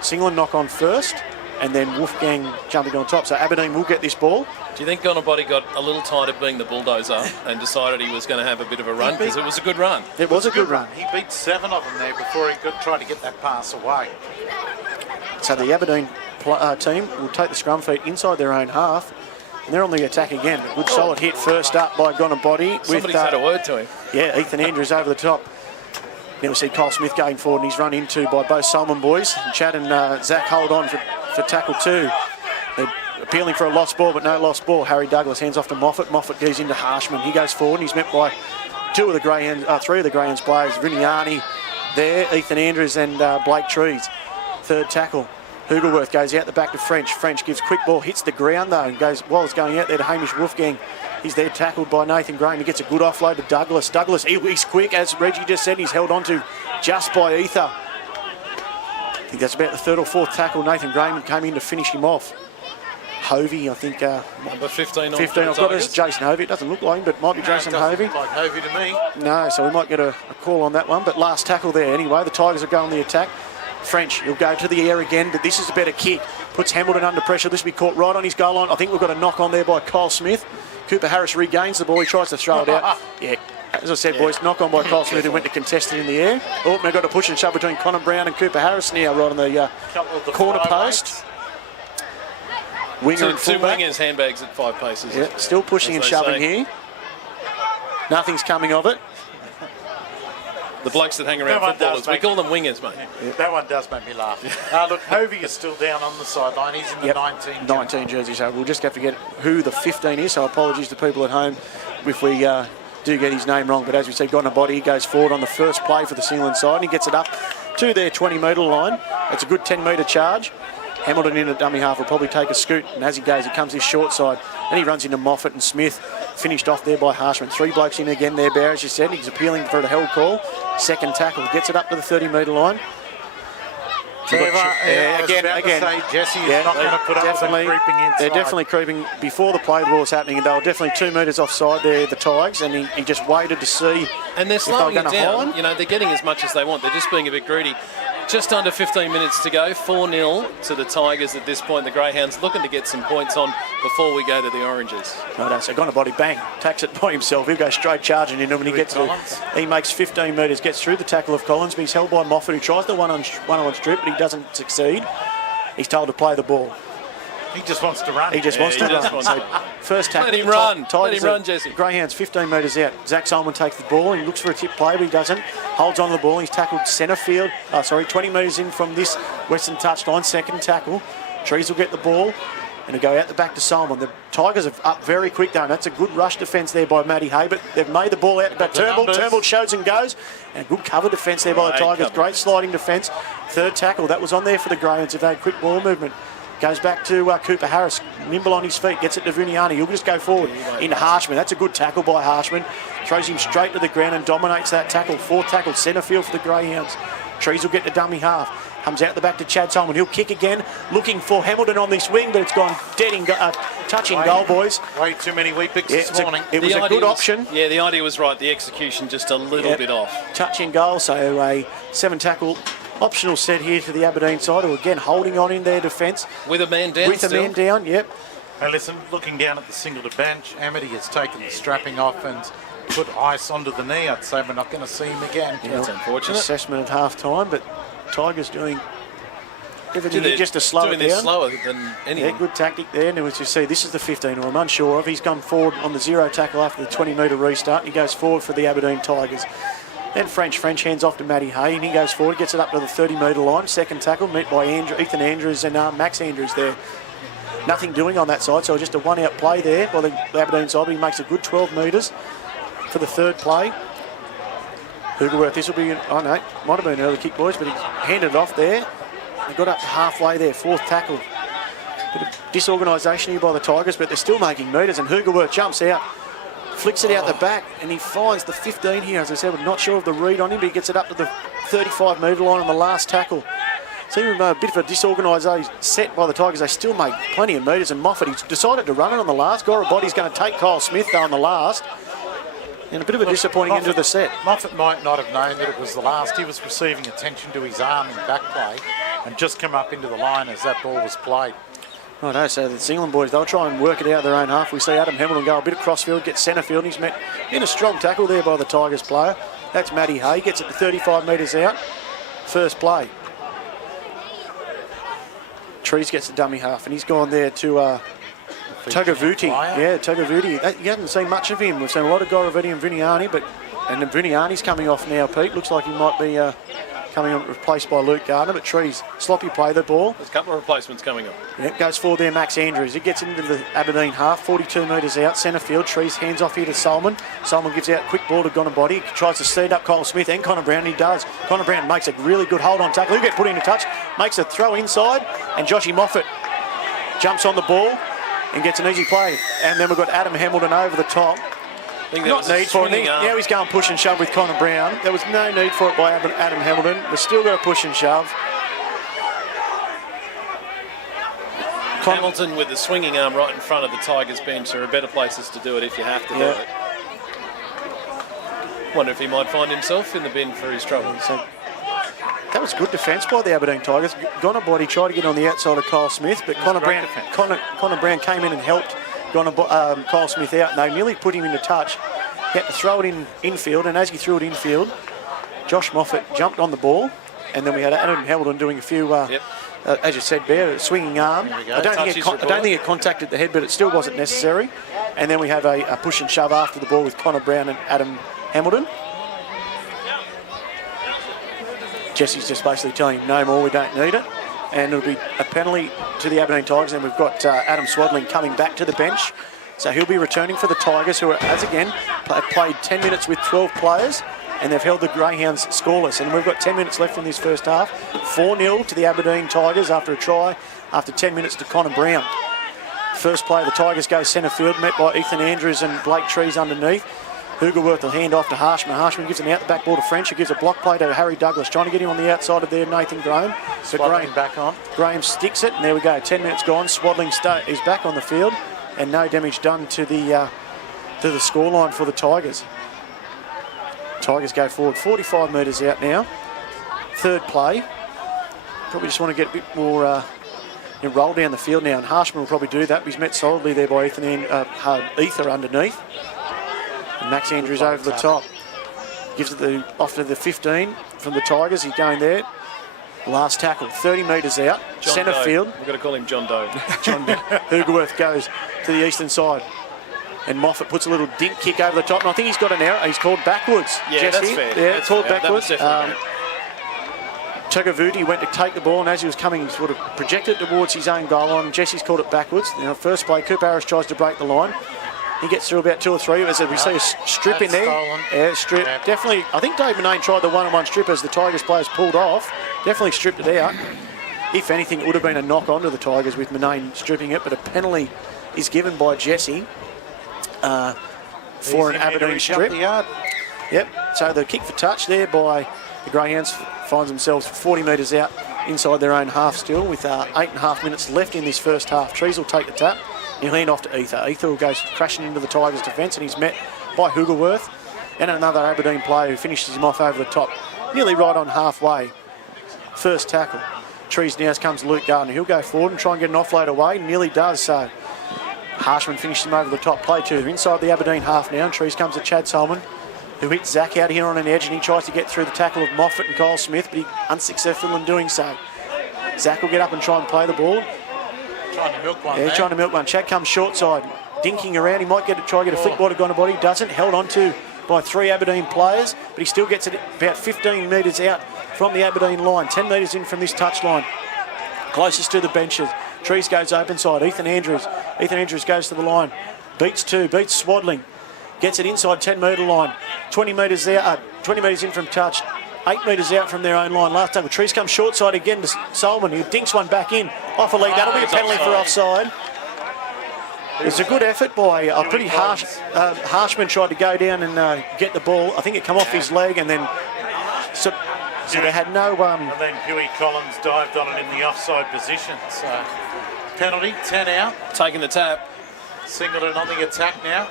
Singleton knock on first, and then Wolfgang jumping on top. So Aberdeen will get this ball. Do you think Gonabody got a little tired of being the bulldozer and decided he was going to have a bit of a run? Because it was a good run. It was a good run. He beat 7 of them there before he tried to get that pass away. So the Aberdeen team will take the scrum feet inside their own half, and they're on the attack again. A good solid hit first up by Gonabody. Somebody's had a word to him. Yeah, Ethan Andrews over the top. Then we see Kyle Smith going forward, and he's run into by both Solomon boys. And Chad and Zach hold on for tackle 2. They're appealing for a lost ball, but no lost ball. Harry Douglas hands off to Moffat. Moffat goes into Harshman. He goes forward, and he's met by 3 of the Greyhounds players. Viniani there, Ethan Andrews and Blake Trees. Third tackle. Hugelworth goes out the back to French. French gives quick ball, hits the ground though, and goes while it's going out there to Hamish Wolfgang. He's there tackled by Nathan Graham. He gets a good offload to Douglas. Douglas, he's quick, as Reggie just said. He's held on to just by Ether. I think that's about the 3rd or 4th tackle. Nathan Graham came in to finish him off. Hovey, I think. Number 15 on 15, I've got it as Jason Hovey. It doesn't look like him, but it might be Jason Hovey. Look like Hovey to me. No, so we might get a call on that one. But last tackle there anyway. The Tigers are going the attack. French, he'll go to the air again, but this is a better kick. Puts Hamilton under pressure. This will be caught right on his goal line. I think we've got a knock on there by Kyle Smith. Cooper Harris regains the ball. He tries to throw it out. Yeah, as I said, boys, knock on by Kyle Smith, who went to contest it in the air. Oh, they've got a push and shove between Connor Brown and Cooper Harris now, right on the corner post. Winger and two fullback. wingers, handbags at 5 paces. Yeah, still pushing and shoving here. Nothing's coming of it. The blokes that hang around footballers, we call them wingers, mate. Yeah. That one does make me laugh. Look, Hovey is still down on the sideline. He's in the 19 jersey, so we'll just have to get who the 15 is, so apologies to people at home if we do get his name wrong. But as we said, got in a body, he goes forward on the first play for the Singleton side, and he gets it up to their 20-metre line. It's a good 10-metre charge. Hamilton in at dummy half will probably take a scoot, and as he goes, it comes his short side, and he runs into Moffat and Smith, finished off there by Harshman. 3 blokes in again there, Bear, as you said. He's appealing for a held call. Second tackle, gets it up to the 30-metre line. Again, Jesse is not going to put up with them creeping inside. They're definitely creeping before the play ball was happening, and they were definitely 2 metres offside there, the Tigers, and he just waited to see. And they're slowing it down. You know, they're getting as much as they want. They're just being a bit greedy. Just under 15 minutes to go, 4-0 to the Tigers at this point. The Greyhounds looking to get some points on before we go to the Oranges. No, so gone a body, bang, tacks it by himself. He'll go straight charging into him when he gets to. He makes 15 metres, gets through the tackle of Collins, but he's held by Moffat, who tries the one-on strip, but he doesn't succeed. He's told to play the ball. He just wants to run. He just wants to run. So first tackle. Let him run. Tigers Let him run, Jesse. Greyhounds 15 metres out. Zach Solomon takes the ball. He looks for a tip play, but he doesn't. Holds on to the ball. He's tackled centre field. 20 metres in from this Western touchline. Second tackle. Trees will get the ball. And he'll go out the back to Solomon. The Tigers are up very quick, though. And that's a good rush defence there by Matty Hay. But they've made the ball out. But Turnbull shows and goes. And a good cover defence there by the Tigers. Great sliding defence. Third tackle. That was on there for the Greyhounds if they had quick ball movement. Goes back to Cooper Harris, nimble on his feet, gets it to Vuniani. He'll just go forward into Harshman. That's a good tackle by Harshman. Throws him straight to the ground and dominates that tackle. 4th tackle, centre field for the Greyhounds. Trees will get to dummy half. Comes out the back to Chad Solomon. He'll kick again, looking for Hamilton on this wing, but it's gone dead in touching goal, boys. Way too many wee picks this morning. It was a good option. Yeah, the idea was right. The execution just a little bit off. Touching goal, so a 7-tackle optional set here to the Aberdeen side, who again holding on in their defence. With a man down man down, yep. Hey, listen, looking down at the Singleton bench, Amity has taken the strapping off and put ice onto the knee. I'd say we're not going to see him again. Yeah, that's unfortunate. Assessment at half-time, but Tigers doing everything just to slow it down. Doing this slower than anything. Yeah, good tactic there. And as you see, this is the 15 who I'm unsure of. He's gone forward on the 0 tackle after the 20-metre restart. He goes forward for the Aberdeen Tigers. Then French hands off to Matty Hay, and he goes forward, gets it up to the 30-metre line. Second tackle, met by Ethan Andrews and Max Andrews there. Nothing doing on that side, so just a one-out play there by the Aberdeen side, but he makes a good 12 metres for the third play. Hugelworth, this will be, might have been an early kick, boys, but he handed it off there. They got up to halfway there, 4th tackle. Bit of disorganisation here by the Tigers, but they're still making metres, and Hugelworth jumps out. Flicks it out the back, and he finds the 15 here. As I said, we're not sure of the read on him, but he gets it up to the 35-metre line on the last tackle. So even a bit of a disorganisation set by the Tigers, they still make plenty of metres, and Moffat, he's decided to run it on the last. Gorobody's going to take Kyle Smith, though, on the last. And a bit of a disappointing end to the set. Moffat might not have known that it was the last. He was receiving attention to his arm in back play and just come up into the line as that ball was played. Righto, so the Singleton boys, they'll try and work it out their own half. We see Adam Hamilton go a bit of crossfield, get centre field, and he's met in a strong tackle there by the Tigers player. That's Matty Hay, gets it to 35 metres out. First play. Trees gets the dummy half, and he's gone there to Togavuti. Yeah, Togavuti. You haven't seen much of him. We've seen a lot of Gorovetti and Viniani, but And then Vuniani's coming off now, Pete. Looks like he might be coming on, replaced by Luke Gardner, but Trees, sloppy play the ball. There's a couple of replacements coming up. Yeah, goes forward there, Max Andrews. He gets into the Aberdeen half, 42 metres out, centre field. Trees hands off here to Solomon. Solomon gives out quick ball to Gonabody. He tries to speed up Kyle Smith and Connor Brown. He does. Connor Brown makes a really good hold on tackle. He'll get put into touch, makes a throw inside, and Joshy Moffat jumps on the ball and gets an easy play. And then we've got Adam Hamilton over the top. Not need for it. Now he's going push and shove with Connor Brown. There was no need for it by Adam Hamilton. We've still got a push and shove. Hamilton with the swinging arm right in front of the Tigers bench. There are better places to do it if you have to do it. Wonder if he might find himself in the bin for his troubles. So that was good defence by the Aberdeen Tigers. Gonabody tried to get on the outside of Kyle Smith, but Connor Brown came in and helped Kyle Smith out, and they nearly put him into touch. He had to throw it infield, and as he threw it infield, Josh Moffat jumped on the ball, and then we had Adam Hamilton doing a few, as you said, Bear, swinging arm. I don't think it contacted the head, but it still wasn't necessary. And then we have a push and shove after the ball with Connor Brown and Adam Hamilton. Jesse's just basically telling him, no more, we don't need it. And it'll be a penalty to the Aberdeen Tigers. And we've got Adam Swadling coming back to the bench. So he'll be returning for the Tigers, who, as again, played 10 minutes with 12 players. And they've held the Greyhounds scoreless. And we've got 10 minutes left in this first half. 4-0 to the Aberdeen Tigers after a try, after 10 minutes to Connor Brown. First play, the Tigers go centre field, met by Ethan Andrews and Blake Trees underneath. Hugerworth will hand off to Harshman. Harshman gives an out the back ball to French, who gives a block play to Harry Douglas, trying to get him on the outside of there, Nathan Graham. So Graham back on. Graham sticks it, and there we go. 10 minutes gone. Swadling is back on the field, and no damage done to the scoreline for the Tigers. Tigers go forward 45 metres out now. Third play. Probably just want to get a bit more roll down the field now, and Harshman will probably do that. He's met solidly there by Ether underneath. And Max Andrews over the top. Gives it off to the 15 from the Tigers. He's going there. Last tackle, 30 metres out. Centre field. We've got to call him John Doe. John Doe. Hugerworth goes to the eastern side. And Moffat puts a little dink kick over the top. And I think he's got an error. He's called backwards. Yeah, Jesse. that's fair. Yeah, that's called fair. backwards. That was Tugavuti went to take the ball, and as he was coming, he sort of projected towards his own goal line. Jesse's called it backwards. Now, first play, Cooper Harris tries to break the line. He gets through about 2 or 3. As we see a strip in there. Stolen. Yeah, strip. Yeah. Definitely, I think Dave Manane tried the one-on-one strip as the Tigers players pulled off. Definitely stripped it out. If anything, it would have been a knock onto the Tigers with Manane stripping it, but a penalty is given by Jesse for an Aberdeen strip. Yep, so the kick for touch there by the Greyhounds finds themselves 40 metres out inside their own half still with 8.5 minutes left in this first half. Trees will take the tap. He'll hand off to Ether. Ether will go crashing into the Tigers' defence, and he's met by Hugerworth and another Aberdeen player who finishes him off over the top, nearly right on halfway. First tackle. Trees now comes Luke Gardner. He'll go forward and try and get an offload away. Nearly does so. Harshman finishes him over the top. Play two. They're inside the Aberdeen half now. And Trees comes to Chad Solomon, who hits Zach out here on an edge, and he tries to get through the tackle of Moffat and Kyle Smith, but he's unsuccessful in doing so. Zach will get up and try and play the ball. Trying to milk one. Yeah, trying to milk one. Chad comes short side, dinking around. He might try to get a flick ball to Gonabody. Doesn't. Held on to by 3 Aberdeen players, but he still gets it about 15 metres out from the Aberdeen line. 10 metres in from this touch line. Closest to the benches. Trees goes open side. Ethan Andrews. Ethan Andrews goes to the line. Beats 2. Beats Swadling. Gets it inside 10-metre line. 20 metres out. 20 metres in from touch. 8 metres out from their own line. Last tackle. Trees comes short side again to Solomon, who dinks one back in. Off a leg. That'll be a penalty for offside. It's a good effort by a pretty harsh. Harshman tried to go down and get the ball. I think it come off his leg and then so they had no. And then Huey Collins dived on it in the offside position. So penalty, 10 out. Taking the tap. Singleton on the attack now.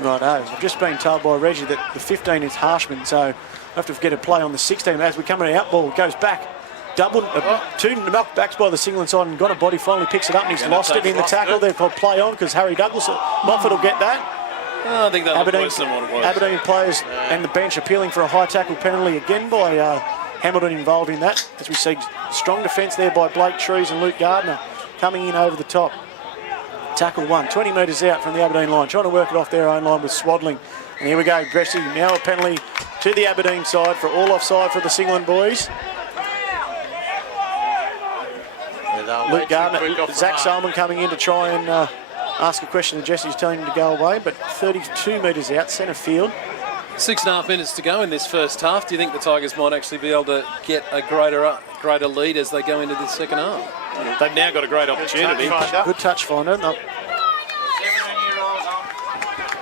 Righto. I've just been told by Reggie that the 15 is Harshman, so I have to get a play on the 16. As we come in, out ball goes back. Doubled, 2 knocked backs by the Singleton side, and Gonabody finally picks it up, and he's lost it in the tackle. They've called play on because Harry Douglas, Moffat will get that. I think that looked worse than what it was. Aberdeen players and the bench appealing for a high tackle penalty again by Hamilton involved in that. As we see strong defence there by Blake Trees and Luke Gardner coming in over the top. Tackle 1, 20 metres out from the Aberdeen line, trying to work it off their own line with Swadling And here we go, Gressy. Now a penalty to the Aberdeen side for all offside for the Singleton boys. Luke Gardner, Zach Solomon coming in to try and ask a question to Jesse's telling him to go away, but 32 metres out, centre field. 6.5 minutes to go in this first half. Do you think the Tigers might actually be able to get a greater lead as they go into the second half? They've now got a great opportunity. Good touch finder. No.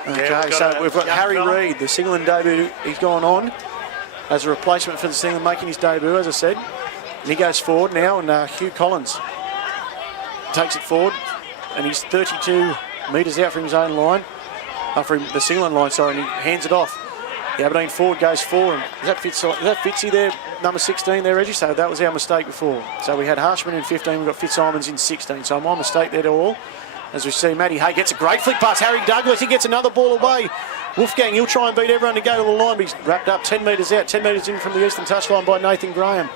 Okay, so we've got Harry Reid, the Singleton debut. He's gone on as a replacement for the Singleton, making his debut, as I said. And he goes forward now, and Hugh Collins takes it forward, and he's 32 metres out from his own line, from the Singleton line, sorry, and he hands it off. The Aberdeen forward goes for him. Is that Fitzy there, number 16 there, Reggie? So that was our mistake before. So we had Harshman in 15, we've got Fitzsimons in 16. So my mistake there to all. As we see, Matty Hay gets a great flick pass. Harry Douglas, he gets another ball away. Wolfgang, he'll try and beat everyone to go to the line, but he's wrapped up 10 metres out, 10 metres in from the eastern touchline by Nathan Graham.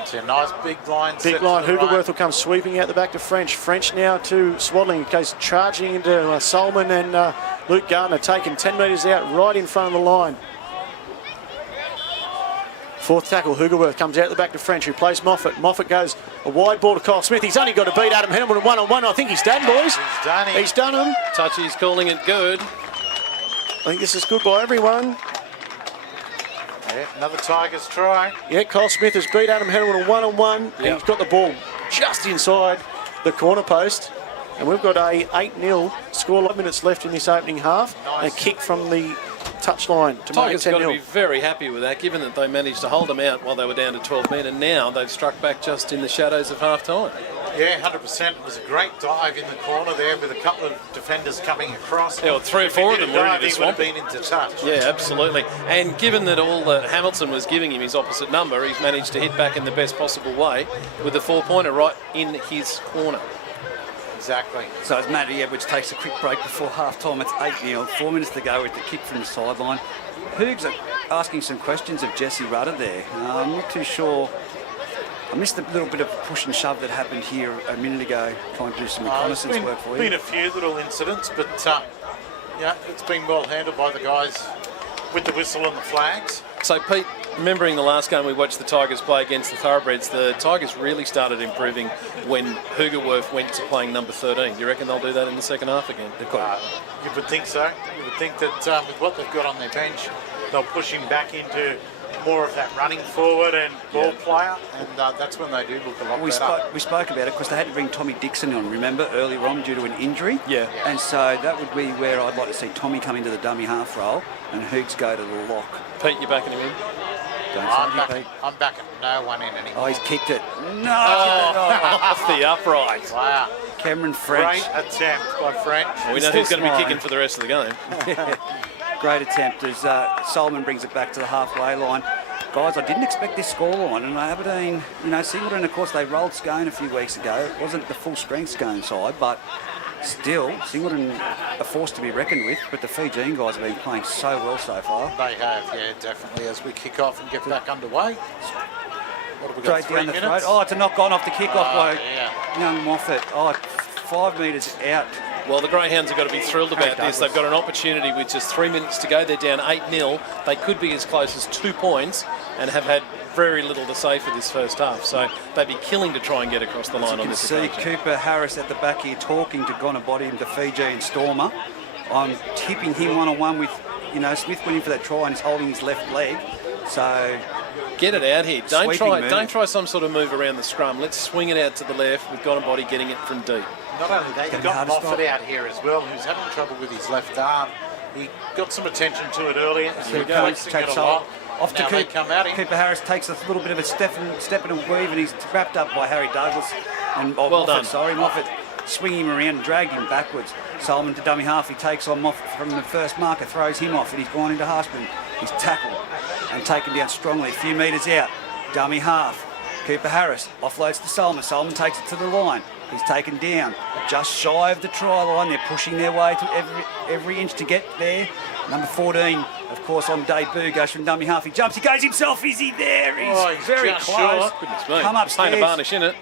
It's a nice big line. Big line. Hoogerworth will come sweeping out the back to French. French now to Swaddling. Goes charging into Solomon and Luke Gardner, taken 10 metres out right in front of the line. Fourth tackle, Hoogerworth comes out the back to French, who plays Moffat. Moffat goes a wide ball to Kyle Smith. He's only got to beat Adam Hamilton one-on-one. I think he's done, boys. He's done him. He's done him. Touchy's calling it good. I think this is good by everyone. Yeah, another Tigers try. Yeah, Kyle Smith has beat Adam Hamilton one-on-one, and he's got the ball just inside the corner post. And we've got a 8-0 score, 11 minutes left in this opening half. Nice. A kick from the touchline to make it 10-0. Tigers got to be very happy with that, given that they managed to hold them out while they were down to 12 men, and now they've struck back just in the shadows of half-time. Yeah, 100%. It was a great dive in the corner there with a couple of defenders coming across. Yeah, well, 3 or 4 of them were into the swamp. He would have been into touch. Yeah, absolutely. And given that all that Hamilton was giving him his opposite number, he's managed to hit back in the best possible way with the 4-pointer right in his corner. Exactly. So as Matty Edwards takes a quick break before half-time, it's 8-0, 4 minutes to go with the kick from the sideline. Hoogs are asking some questions of Jesse Rudder there. I'm not too sure. I missed a little bit of push and shove that happened here a minute ago, trying to do some reconnaissance work for you. There's been a few little incidents, but yeah, it's been well handled by the guys with the whistle and the flags. So, Pete, remembering the last game we watched the Tigers play against the Thoroughbreds, the Tigers really started improving when Hoogerworth went to playing number 13. Do you reckon they'll do that in the second half again? You would think so. You would think that with what they've got on their bench, they'll push him back into more of that running forward and ball player, and that's when they do look a lot better. We spoke about it because they had to bring Tommy Dixon on, remember, earlier on due to an injury. Yeah. And so that would be where I'd like to see Tommy come into the dummy half role and Hoogs go to the lock. Pete, you backing him in? I'm backing no one in anymore. Oh, he's kicked it. No! Off the upright. Wow. Cameron French. Great attempt by French. Well, we know who's going to be kicking for the rest of the game. Great attempt as Solomon brings it back to the halfway line. Guys, I didn't expect this scoreline, and Aberdeen, Singleton, of course, they rolled Scone a few weeks ago. It wasn't the full-strength Scone side, but still, Singleton are forced to be reckoned with, but the Fijian guys have been playing so well so far. They have, yeah, definitely, as we kick off and get back underway. What have we got, straight 3 down the minutes? throat. Oh, it's a knock-on off the kick-off by yeah. young Moffat. Oh, 5 metres out. Well, the Greyhounds have got to be thrilled about this. They've got an opportunity with just 3 minutes to go. They're down 8-0. They could be as close as 2 points and have had very little to say for this first half. So they'd be killing to try and get across the line on this occasion. You can see Cooper Harris at the back here talking to Gonabody and the Fijian Stormer. I'm tipping him one-on-one with, Smith went in for that try and he's holding his left leg. So get it out here. Don't try some sort of move around the scrum. Let's swing it out to the left with Gonabody getting it from deep. Not only that, you've got Moffat out here as well, who's having trouble with his left arm. He got some attention to it earlier. Here we go. Off to Cooper Harris takes a little bit of a step and a weave, and he's wrapped up by Harry Douglas. And well done. Moffat swinging him around and dragged him backwards. Solomon to dummy half. He takes on Moffat from the first marker, throws him off, and he's gone into Harshman. He's tackled and taken down strongly, a few metres out. Dummy half. Cooper Harris offloads to Solomon. Solomon takes it to the line. He's taken down just shy of the try line. They're pushing their way to every inch to get there. Number 14, of course, on debut, goes from dummy half. He jumps, he goes himself. Is he there? He's very close. Goodness me. Come upstairs. Paint a varnish in it.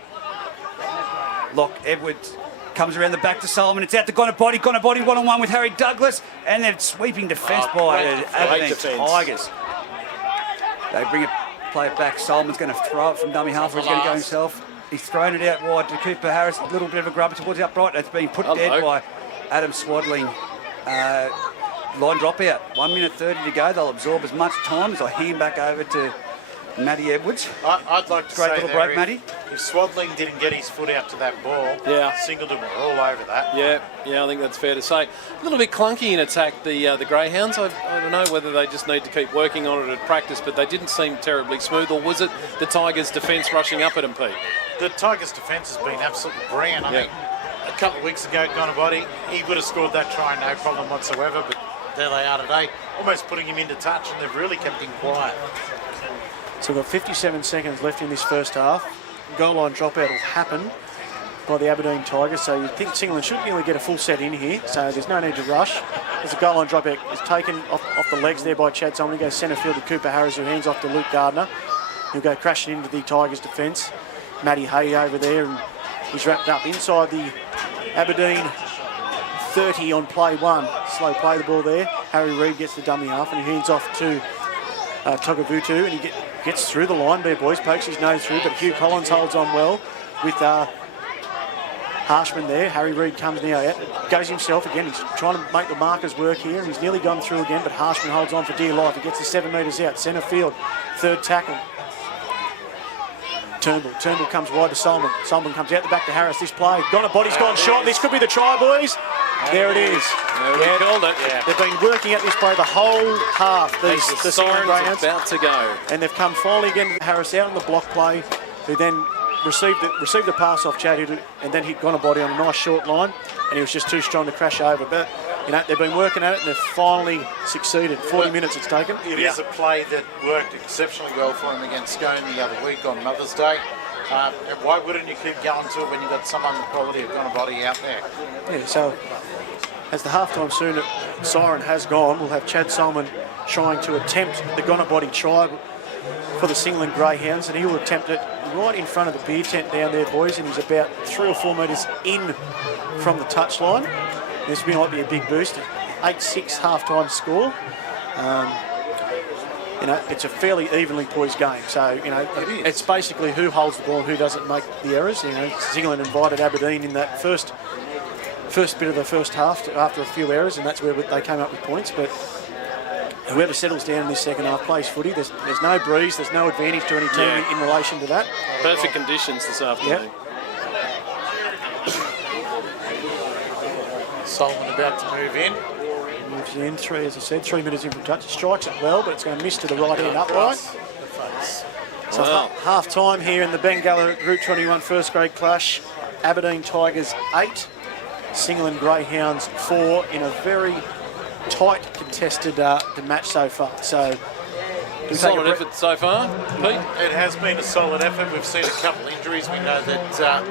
Lock Edwards Comes around the back to Solomon. It's out to Gonabody. Gonabody one-on-one with Harry Douglas. And they're sweeping defence by Aberdeen Tigers. They bring it, play it back. Solomon's going to throw it from dummy half. He's going to go himself. He's thrown it out wide to Cooper Harris. A little bit of a grub towards the upright. It's being put dead by Adam Swadling. Line drop out. 1 minute 30 to go. They'll absorb as much time as I hand back over to Matty Edwards. I'd like to Great say little break, Matty. If Swadling didn't get his foot out to that ball, Singleton were all over that. Yeah, I think that's fair to say. A little bit clunky in attack, the Greyhounds. I don't know whether they just need to keep working on it at practice, but they didn't seem terribly smooth. Or was it the Tigers' defence rushing up at them, Pete? The Tigers' defence has been absolutely brilliant. I mean, a couple of weeks ago, Gonabody, he would have scored that try, no problem whatsoever, but there they are today, almost putting him into touch, and they've really kept him quiet. So we've got 57 seconds left in this first half. Goal line dropout will happen by the Aberdeen Tigers, so you'd think Singleton should nearly get a full set in here, so there's no need to rush. As the goal line dropout is taken off the legs there by Chad Solomon. He goes centre field to Cooper Harris, who hands off to Luke Gardner. He'll go crashing into the Tigers' defence. Matty Hay over there, and he's wrapped up inside the Aberdeen 30 on play one. Slow play the ball there. Harry Reid gets the dummy half, and he hands off to Togavutu, and he gets through the line there, boys. Pokes his nose through, but Hugh Collins holds on well with Harshman there. Harry Reid comes now out, goes himself again. He's trying to make the markers work here, and he's nearly gone through again, but Harshman holds on for dear life. He gets the 7 metres out, centre field, third tackle. Turnbull comes wide to Solomon. Solomon comes out the back to Harris. This play, Body's gone short. This could be the try, boys. There it is. We called it. They've been working at this play the whole half. The Sirens about to go. And they've come finally again to Harris out on the block play, who then received the pass off Chad, and then hit Gonabody on a nice short line, and he was just too strong to crash over. But they've been working at it, and they've finally succeeded. 40 minutes it's taken. It is a play that worked exceptionally well for him against Scone the other week on Mother's Day. Why wouldn't you keep going to it when you've got someone the quality of Gonabody out there? Yeah, so as the halftime siren has gone, we'll have Chad Solomon trying to attempt the Gonabody try for the Singleton Greyhounds, and he will attempt it right in front of the beer tent down there, boys, and he's about 3 or 4 metres in from the touchline. This might be a big boost. 8-6 half-time score. It's a fairly evenly poised game. So, it's basically who holds the ball and who doesn't make the errors. Singleton invited Aberdeen in that first bit of the first half after a few errors, and that's where they came up with points. But whoever settles down in this second half plays footy. There's no breeze. There's no advantage to any team in relation to that. Perfect conditions this afternoon. Yep. Solomon about to move in. Moves in, 3 minutes in from touch. Strikes it well, but it's going to miss to the right hand upright. So half time here in the Bengala Group 21 first grade clash. Aberdeen Tigers 8, Singleton Greyhounds 4 in a very tight contested match so far. So solid effort so far, Pete. It has been a solid effort. We've seen a couple of injuries. We know that.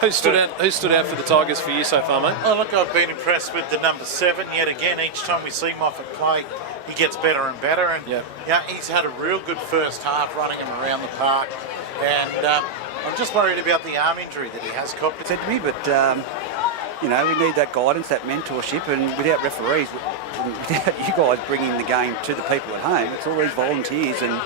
Who stood out for the Tigers for you so far, mate? Oh, look, I've been impressed with the number 7 yet again. Each time we see him off at play, he gets better and better. And he's had a real good first half running him around the park. And I'm just worried about the arm injury that he has copped. Said to me, but we need that guidance, that mentorship, and without referees, without you guys bringing the game to the people at home, it's all these volunteers and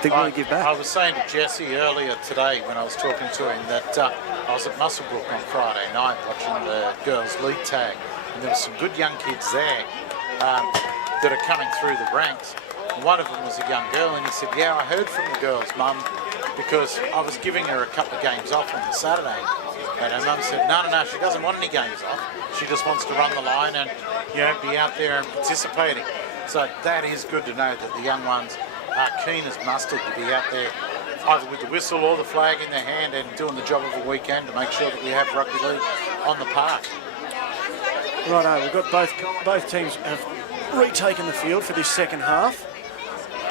they really give back. I was saying to Jesse earlier today when I was talking to him that I was at Muswellbrook on Friday night watching the girls' league tag, and there were some good young kids there that are coming through the ranks. And one of them was a young girl, and he said, I heard from the girl's mum because I was giving her a couple of games off on the Saturday. And her mum said, no, she doesn't want any games off. She just wants to run the line and be out there and participating. So that is good to know that the young ones are keen as mustard to be out there, either with the whistle or the flag in their hand and doing the job of a weekend to make sure that we have rugby league on the park. Righto, we've got both teams have retaken the field for this second half.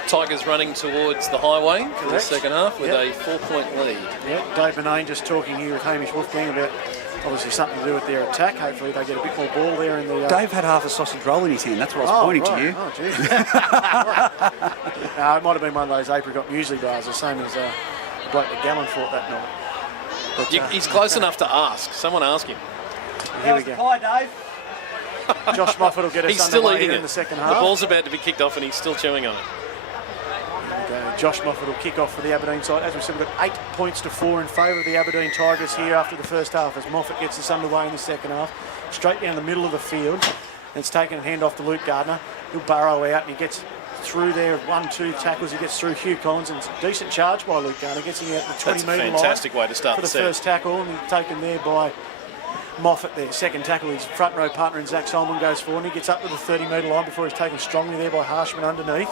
Tigers running towards the highway for the second half with a 4-point lead. Yeah, Dave Manane just talking here with Hamish Wolfgang about obviously something to do with their attack. Hopefully they get a bit more ball there in the... Dave had half a sausage roll in his hand. That's what I was pointing to you. Oh, geez. It might have been one of those apricot muesli bars, the same as the bloke that Gallon fought that night. But, He's close enough to ask. Someone ask him. Here we go. Hi, Dave. Josh Moffat will get us He's still underway eating here it. in the second The half. ball's about to be kicked off and he's still chewing on it. Josh Moffat will kick off for the Aberdeen side. As we said, we've got 8 points to 4 in favour of the Aberdeen Tigers here after the first half, as Moffat gets us underway in the second half. Straight down the middle of the field. And it's taken a hand off to Luke Gardner. He'll burrow out and he gets through there, 1-2 tackles. He gets through Hugh Collins, and it's a decent charge by Luke Gardner. Gets him out the 20-metre line. Fantastic way to start for the set. first tackle, and he's taken there by Moffat there. Second tackle, his front row partner in Zach Solomon goes forward, and he gets up to the 30-metre line before he's taken strongly there by Harshman underneath.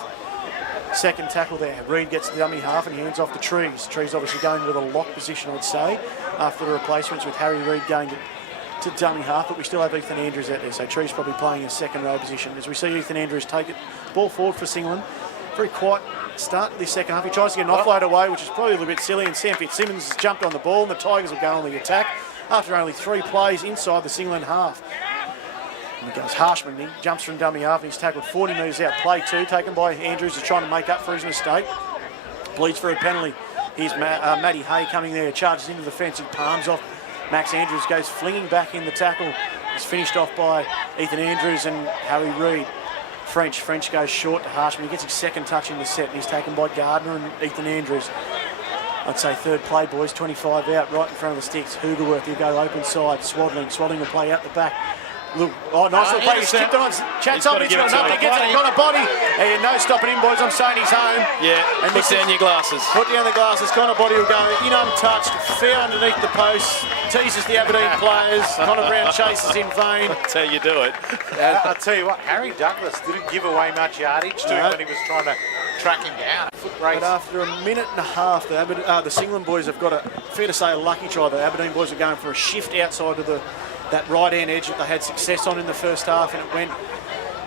Second tackle there. Reid gets the dummy half and he hands off to Trees. Trees obviously going into the lock position, I'd say, after the replacements with Harry Reid going to dummy half, but we still have Ethan Andrews out there, so Trees probably playing in second row position. As we see Ethan Andrews take it, ball forward for Singleton. Very quiet start to this second half. He tries to get an offload away, which is probably a little bit silly, and Sam Fitzsimmons has jumped on the ball, and the Tigers will go on the attack after only 3 plays inside the Singleton half. And he goes Harshman, he jumps from dummy half, and he's tackled 40 metres out. Play 2, taken by Andrews, who's trying to make up for his mistake. Bleeds for a penalty. Here's Matty Hay coming there, charges into the fence, he palms off. Max Andrews goes flinging back in the tackle. He's finished off by Ethan Andrews and Harry Reid. French goes short to Harshman. He gets his second touch in the set, and he's taken by Gardner and Ethan Andrews. I'd say third play, boys, 25 out, right in front of the sticks. Hoogerworth, he'll go open side. Swaddling will play out the back. Look, nice little play. He's tipped on. Chad Solomon, he's got nothing. Gets it, got a body. And no stopping him, boys. I'm saying he's home. Yeah, and put down your glasses. Put down the glasses. Connor Body will go in untouched, fair underneath the post. Teases the Aberdeen players. Connor Brown chases in vain. That's how you do it. I'll tell you what, Harry Douglas didn't give away much yardage to him when he was trying to track him down. Foot race. But after a minute and a half, the Singleton boys have got fair to say, a lucky try. The Aberdeen boys are going for a shift outside of that right-hand edge that they had success on in the first half, and it went,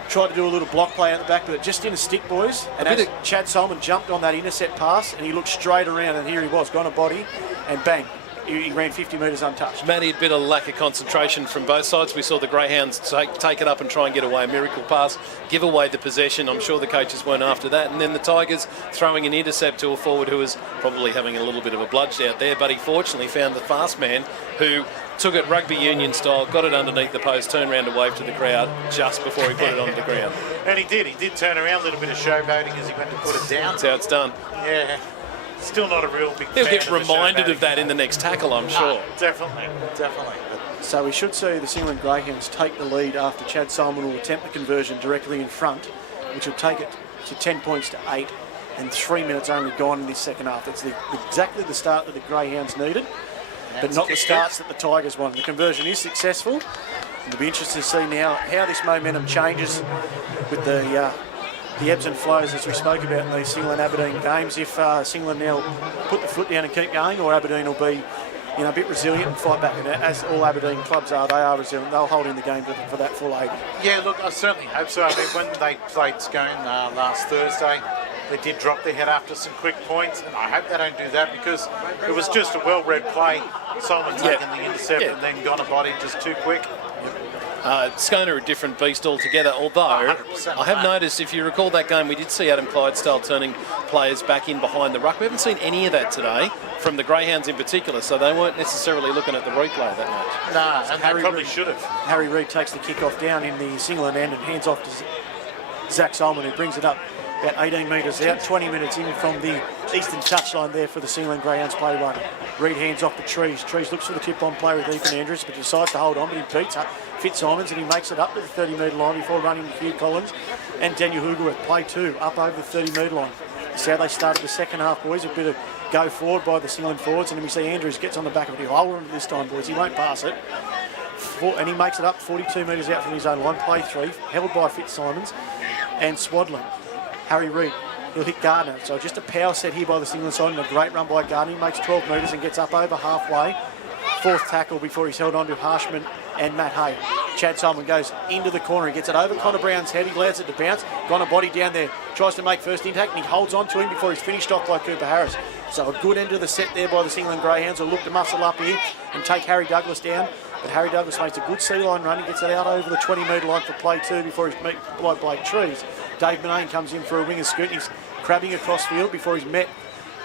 tried to do a little block play out the back, but it just didn't stick, boys. And as Chad Solomon jumped on that intercept pass, and he looked straight around, and here he was, gone a body, and bang, he ran 50 metres untouched. Matty, a bit of lack of concentration from both sides. We saw the Greyhounds take it up and try and get away. A miracle pass, give away the possession. I'm sure the coaches weren't after that. And then the Tigers throwing an intercept to a forward who was probably having a little bit of a bludge out there, but he fortunately found the fast man who took it rugby union style, got it underneath the post, turned around to wave to the crowd just before he put it on the ground. And he did turn around, a little bit of showboating as he went to put it down. That's how it's done. Yeah. Still not a real big He'll fan get of the reminded of showboating. that in the next tackle, I'm sure. Definitely. So we should see the Singleton Greyhounds take the lead after Chad Solomon will attempt the conversion directly in front, which will take it to 10 points to 8, and 3 minutes only gone in this second half. That's exactly the start that the Greyhounds needed, but not the starts that the Tigers wanted. The conversion is successful. And it'll be interesting to see now how this momentum changes with the ebbs and flows, as we spoke about in these Singleton Aberdeen games. If Singleton now put the foot down and keep going, or Aberdeen will be a bit resilient and fight back. And as all Aberdeen clubs are, they are resilient. They'll hold in the game for that full 80. Yeah, look, I certainly hope so. I mean, when they played Scone last Thursday, they did drop their head after some quick points, and I hope they don't do that, because it was just a well-read play. Solomon taking the intercept and then gone a body just too quick. Scone are a different beast altogether, although I have noticed, if you recall that game, we did see Adam Clydesdale turning players back in behind the ruck. We haven't seen any of that today from the Greyhounds in particular, so they weren't necessarily looking at the replay that much. Nah, and they probably should have. Harry Reid takes the kick-off down in the Singleton end and hands off to Zach Solomon, who brings it up about 18 metres out, 20 minutes in from the eastern touchline there for the Singleton Greyhounds play run. Reid hands off to Trees. Trees looks for the tip-on play with Ethan Andrews, but decides to hold on, but he beats Fitzsimons, and he makes it up to the 30-metre line before running to Hugh Collins and Daniel Hoogerworth. Play 2 up over the 30-metre line. That's how they started the second half, boys. A bit of go forward by the Singleton forwards, and then we see Andrews gets on the back of it. He'll hold on this time, boys. He won't pass it. And he makes it up 42 metres out from his own line. Play 3, held by Fitzsimons and Swaddling. Harry Reid, he'll hit Gardner. So just a power set here by the Singleton side, and a great run by Gardner. He makes 12 metres and gets up over halfway. Fourth tackle before he's held on to Harshman and Matt Hay. Chad Solomon goes into the corner. He gets it over Connor Brown's head. He allows it to bounce. Got a body down there. Tries to make first impact, and he holds on to him before he's finished off by Cooper Harris. So a good end of the set there by the Singleton Greyhounds. Will look to muscle up here and take Harry Douglas down. But Harry Douglas makes a good sea line run. He gets it out over the 20-metre line for play 2 before he's met by Blake Trees. Dave Manane comes in for a winger scoot. He's crabbing across field before he's met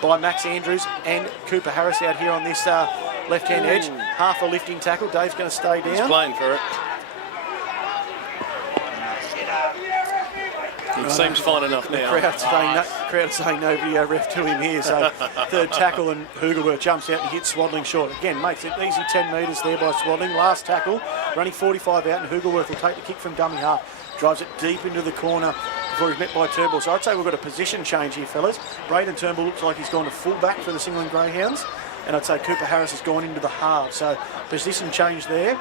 by Max Andrews and Cooper Harris out here on this left-hand edge. Half a lifting tackle. Dave's going to stay down. He's playing for it. It seems fine enough now. Crowd saying no video ref to him here. So third tackle and Hoogerworth jumps out and hits Swaddling short. Again, makes it easy 10 metres there by Swaddling. Last tackle, running 45 out, and Hoogerworth will take the kick from dummy half. Drives it deep into the corner before he's met by Turnbull. So I'd say we've got a position change here, fellas. Braden Turnbull looks like he's gone to full-back for the Singleton Greyhounds. And I'd say Cooper Harris has gone into the half. So position change there.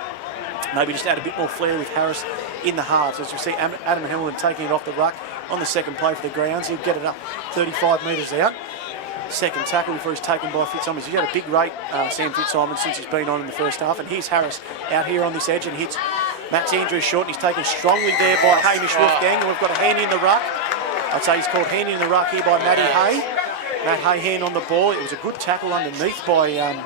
Maybe just add a bit more flair with Harris in the halves. As you see, Adam Hamilton taking it off the ruck on the second play for the Greyhounds. He'll get it up 35 metres out. Second tackle before he's taken by Fitzsimons. He's had a big rate, Sam Fitzsimons, since he's been on in the first half. And here's Harris out here on this edge and hits Max Andrews short. And he's taken strongly there by Hamish Wolfgang. And we've got a hand in the ruck. I'd say he's called hand in the ruck here by Matty Hay. Matt Hay hand on the ball. It was a good tackle underneath by...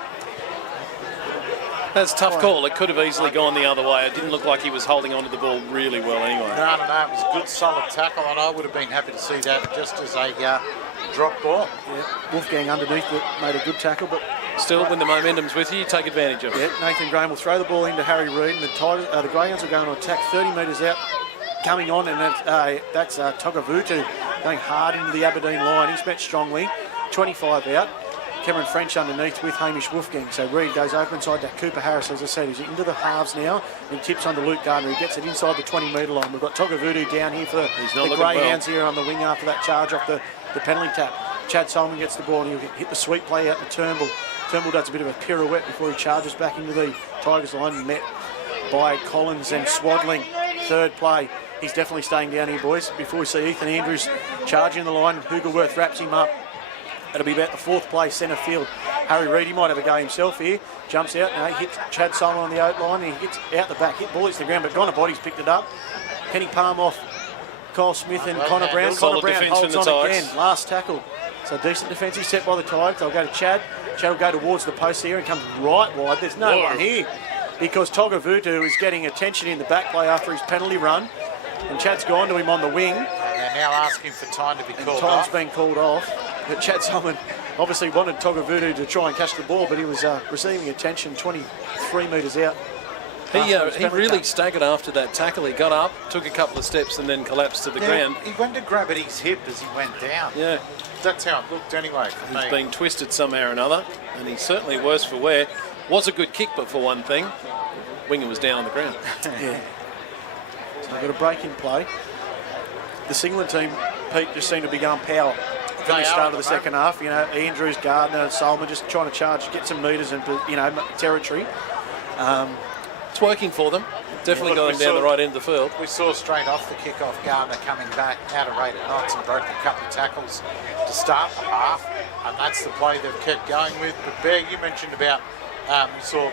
That's a tough call. It could have easily gone the other way. It didn't look like he was holding onto the ball really well anyway. No, it was a good solid tackle, and I would have been happy to see that just as a drop ball. Yeah, Wolfgang underneath it made a good tackle, but still, when the momentum's with you, you take advantage of it. Yeah, Nathan Graham will throw the ball into Harry Reid, and the Greyhounds are going to attack 30 metres out, coming on, and that's Togavutu going hard into the Aberdeen line. He's met strongly, 25 out. Cameron French underneath with Hamish Wolfgang. So Reid goes open side to Cooper Harris, as I said. He's into the halves now and tips under Luke Gardner. He gets it inside the 20-metre line. We've got Togavutu down here for the Greyhounds here on the wing after that charge off the penalty tap. Chad Solomon gets the ball and he'll hit the sweep play out to Turnbull. Turnbull does a bit of a pirouette before he charges back into the Tigers line, met by Collins and Swaddling. Third play. He's definitely staying down here, boys. Before we see Ethan Andrews charging the line, Hoogerworth wraps him up. It'll be about the fourth play, centre field. Harry Reid, he might have a go himself here. Jumps out, now he hits Chad Solomon on the outline. He gets out the back, hit ball hits the ground, but Connor Body's picked it up. Kenny Palm off Kyle Smith and Connor Brown. Connor Brown holds on again. Last tackle. So decent defensive set by the Tigers. They'll go to Chad. Chad will go towards the post here and comes right wide. There's no one here because Togavutu is getting attention in the back play after his penalty run. And Chad's gone to him on the wing. And they're now asking for time to be called off. Time's been called off. But Chad Solomon obviously wanted Togavutu to try and catch the ball, but he was receiving attention 23 metres out. He really staggered after that tackle. He got up, took a couple of steps and then collapsed to the ground. He went to grab at his hip as he went down. Yeah. That's how it looked anyway for me. He's been twisted somehow or another, and he's certainly worse for wear. Was a good kick, but for one thing, winger was down on the ground. Yeah. So they've got a break in play. The Singleton team, Pete, just seemed to be going power from the start of the second half. You know, Andrews, Gardner, Solomon just trying to charge, get some metres into, territory. It's working for them. Definitely going down the right end of the field. We saw straight off the kick-off Gardner coming back out of rate at knots and broke a couple of tackles to start the half, and that's the play they've kept going with. But Bear, you mentioned about we saw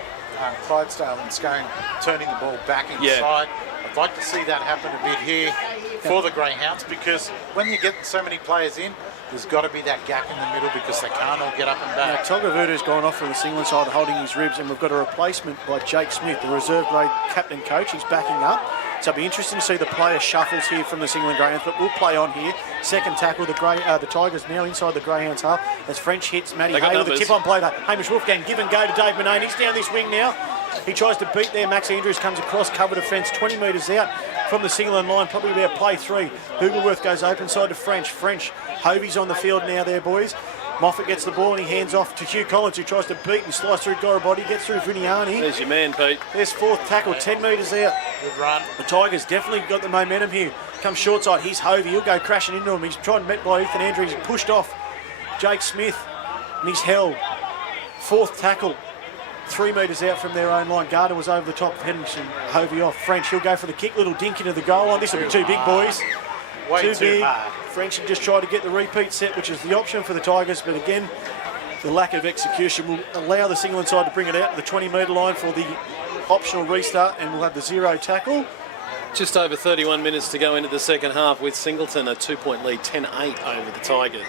Clydesdale and Scone turning the ball back inside. Yeah. I'd like to see that happen a bit here for the Greyhounds, because when you get so many players in, there's got to be that gap in the middle because they can't all get up and back. Now, Togavutu's gone off from the Singleton side holding his ribs, and we've got a replacement by Jake Smith, the reserve grade captain coach. He's backing up. So it'll be interesting to see the player shuffles here from the Singleton Greyhounds, but we'll play on here. Second tackle, the Tigers now inside the Greyhounds half as French hits Matty Hay with a tip-on play. Hamish Wolfgang give and go to Dave Manane. He's down this wing now. He tries to beat there. Max Andrews comes across, cover defence 20 metres out from the Singleton line, probably about play 3. Hoogerworth goes open side to French. Hovey's on the field now there, boys. Moffat gets the ball and he hands off to Hugh Collins, who tries to beat and slice through Gorabody, gets through Vuniani. There's your man, Pete. There's fourth tackle, 10 metres out. Good run. The Tigers definitely got the momentum here. Comes short side, here's Hovey, he'll go crashing into him. He's tried to met by Ethan Andrews, he's pushed off Jake Smith, and he's held. Fourth tackle, 3 metres out from their own line. Gardner was over the top of Henderson. Hovey off. French, he'll go for the kick, little dink into the goal line. This will be too big, boys. Way too big. hard. French have just tried to get the repeat set, which is the option for the Tigers, but again, the lack of execution will allow the Singleton side to bring it out to the 20-metre line for the optional restart, and we'll have the 0 tackle. Just over 31 minutes to go into the second half with Singleton a 2-point lead, 10-8 over the Tigers.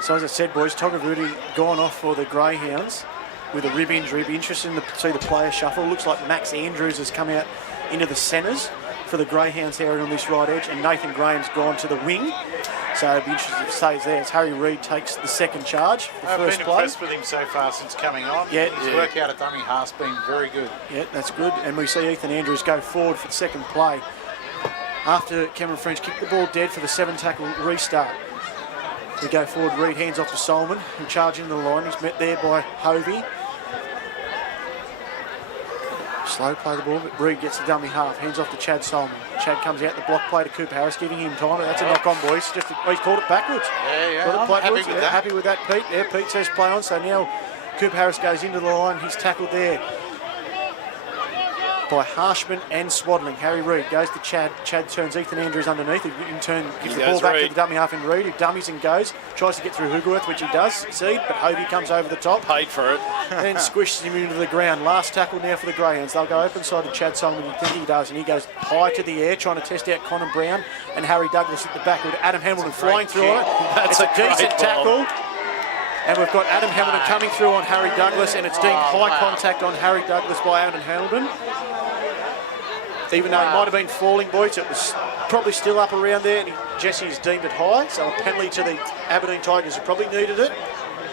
So as I said, boys, Togavutu gone off for the Greyhounds with a rib injury. Be interesting to see the player shuffle. Looks like Max Andrews has come out into the centres for the Greyhounds here on this right edge, and Nathan Graham's gone to the wing. So it'll be interesting if it stays there as Harry Reid takes the second charge for the I've first been play. impressed with him so far since coming on. Yeah. His work out at dummy half's been very good. Yeah, that's good. And we see Ethan Andrews go forward for the second play. After Cameron French kicked the ball dead for the 7-tackle restart. We go forward, Reid hands off to Solomon, who charges into the line. He's met there by Hovey. Slow play the ball, but Reid gets the dummy half, hands off to Chad Solomon. Chad comes out the block play to Cooper Harris, giving him time. That's a knock on, boys. He's called it backwards. Yeah, Got it I'm backwards. happy with that. Happy with that, Pete. Yeah, Pete says play on. So now Cooper Harris goes into the line. He's tackled there by Harshman and Swaddling. Harry Reid goes to Chad. Chad turns Ethan Andrews underneath. He in turn gives the ball back to the dummy half in Reid, who dummies and goes. Tries to get through Hoogerworth, which he does succeed, but Hovey comes over the top. Paid for it. And squishes him into the ground. Last tackle now for the Greyhounds. They'll go open side to Chad Solomon. You think he does, and he goes high to the air, trying to test out Connor Brown and Harry Douglas at the back with Adam Hamilton flying through on it. That's It's a a decent great tackle. And we've got Adam Hamilton coming through on Harry Douglas, and it's deemed high contact on Harry Douglas by Adam Hamilton. Even though he might have been falling, boys, it was probably still up around there, and Jesse's deemed it high, so a penalty to the Aberdeen Tigers who probably needed it.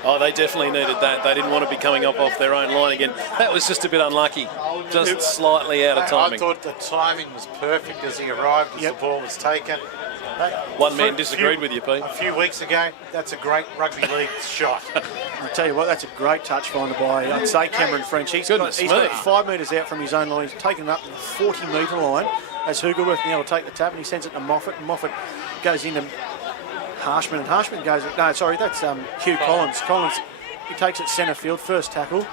Oh, they definitely needed that. They didn't want to be coming up off their own line again. That was just a bit unlucky, just slightly out of I timing. thought the timing was perfect as he arrived, as the ball was taken. One man disagreed with you, Pete. A few weeks ago, that's a great rugby league shot. I'll tell you what, that's a great touch finder by, I'd say, Cameron French. He's got it 5 metres out from his own line. He's taken it up to the 40-metre line as Hoogerworth now will take the tap, and he sends it to Moffat, and Moffat goes into Harshman, and Harshman goes... No, sorry, that's Hugh Collins. Collins, he takes it centre field, first tackle.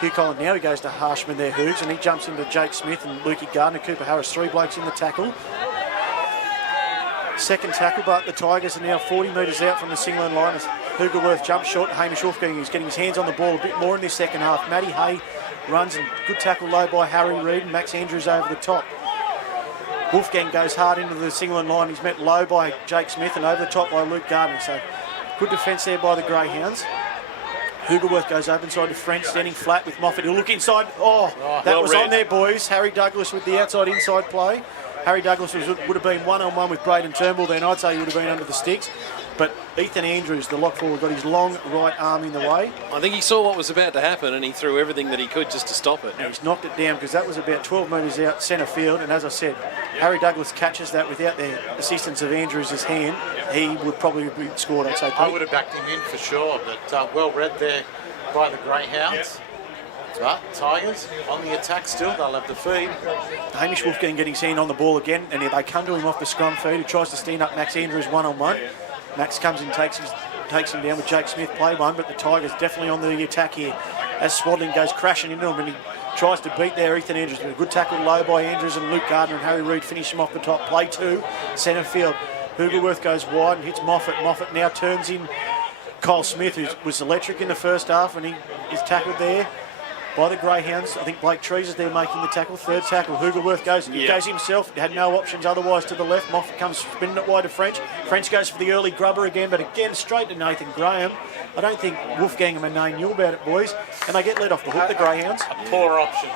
Hugh Collins now he goes to Harshman there, Hoogs, and he jumps into Jake Smith and Lukey Gardner, Cooper Harris, 3 blokes in the tackle. Second tackle, but the Tigers are now 40 metres out from the Singleton line as Hoogerworth jumps short. Hamish Wolfgang is getting his hands on the ball a bit more in this second half. Matty Hay runs and good tackle low by Harry Reid, and Max Andrews over the top. Wolfgang goes hard into the Singleton line. He's met low by Jake Smith and over the top by Luke Gardner. So good defence there by the Greyhounds. Hoogerworth goes open side to French, standing flat with Moffat. He'll look inside. That was on there, boys. Harry Douglas with the outside-inside play. Harry Douglas would have been one-on-one with Braden Turnbull then. I'd say he would have been under the sticks. But Ethan Andrews, the lock forward, got his long right arm in the way. I think he saw what was about to happen and he threw everything that he could just to stop it. And he's knocked it down because that was about 12 metres out centre field. And as I said, Harry Douglas catches that without the assistance of Andrews' hand. He would probably have been scored, I'd say. Pete. I would have backed him in for sure, but well read there by the Greyhounds. But Tigers on the attack still, they'll have the feed. Hamish Wolfgang getting his hand on the ball again, and they come to him off the scrum feed. He tries to stand up Max Andrews one-on-one. Max comes in, takes him down with Jake Smith, play one, but the Tigers definitely on the attack here. As Swaddling goes crashing into him, and he tries to beat there Ethan Andrews. But a good tackle low by Andrews, and Luke Gardner and Harry Reid finish him off the top. Play 2, centre field. Hoogerworth goes wide and hits Moffat. Moffat now turns in Kyle Smith, who was electric in the first half, and he is tackled there by the Greyhounds. I think Blake Trees is there making the tackle. Third tackle, Hoogerworth goes himself. Had no options otherwise to the left. Moffat comes spinning it wide to French. French goes for the early grubber again, but again straight to Nathan Graham. I don't think Wolfgang and Manane knew about it, boys. And they get let off the hook, the Greyhounds. A poor option.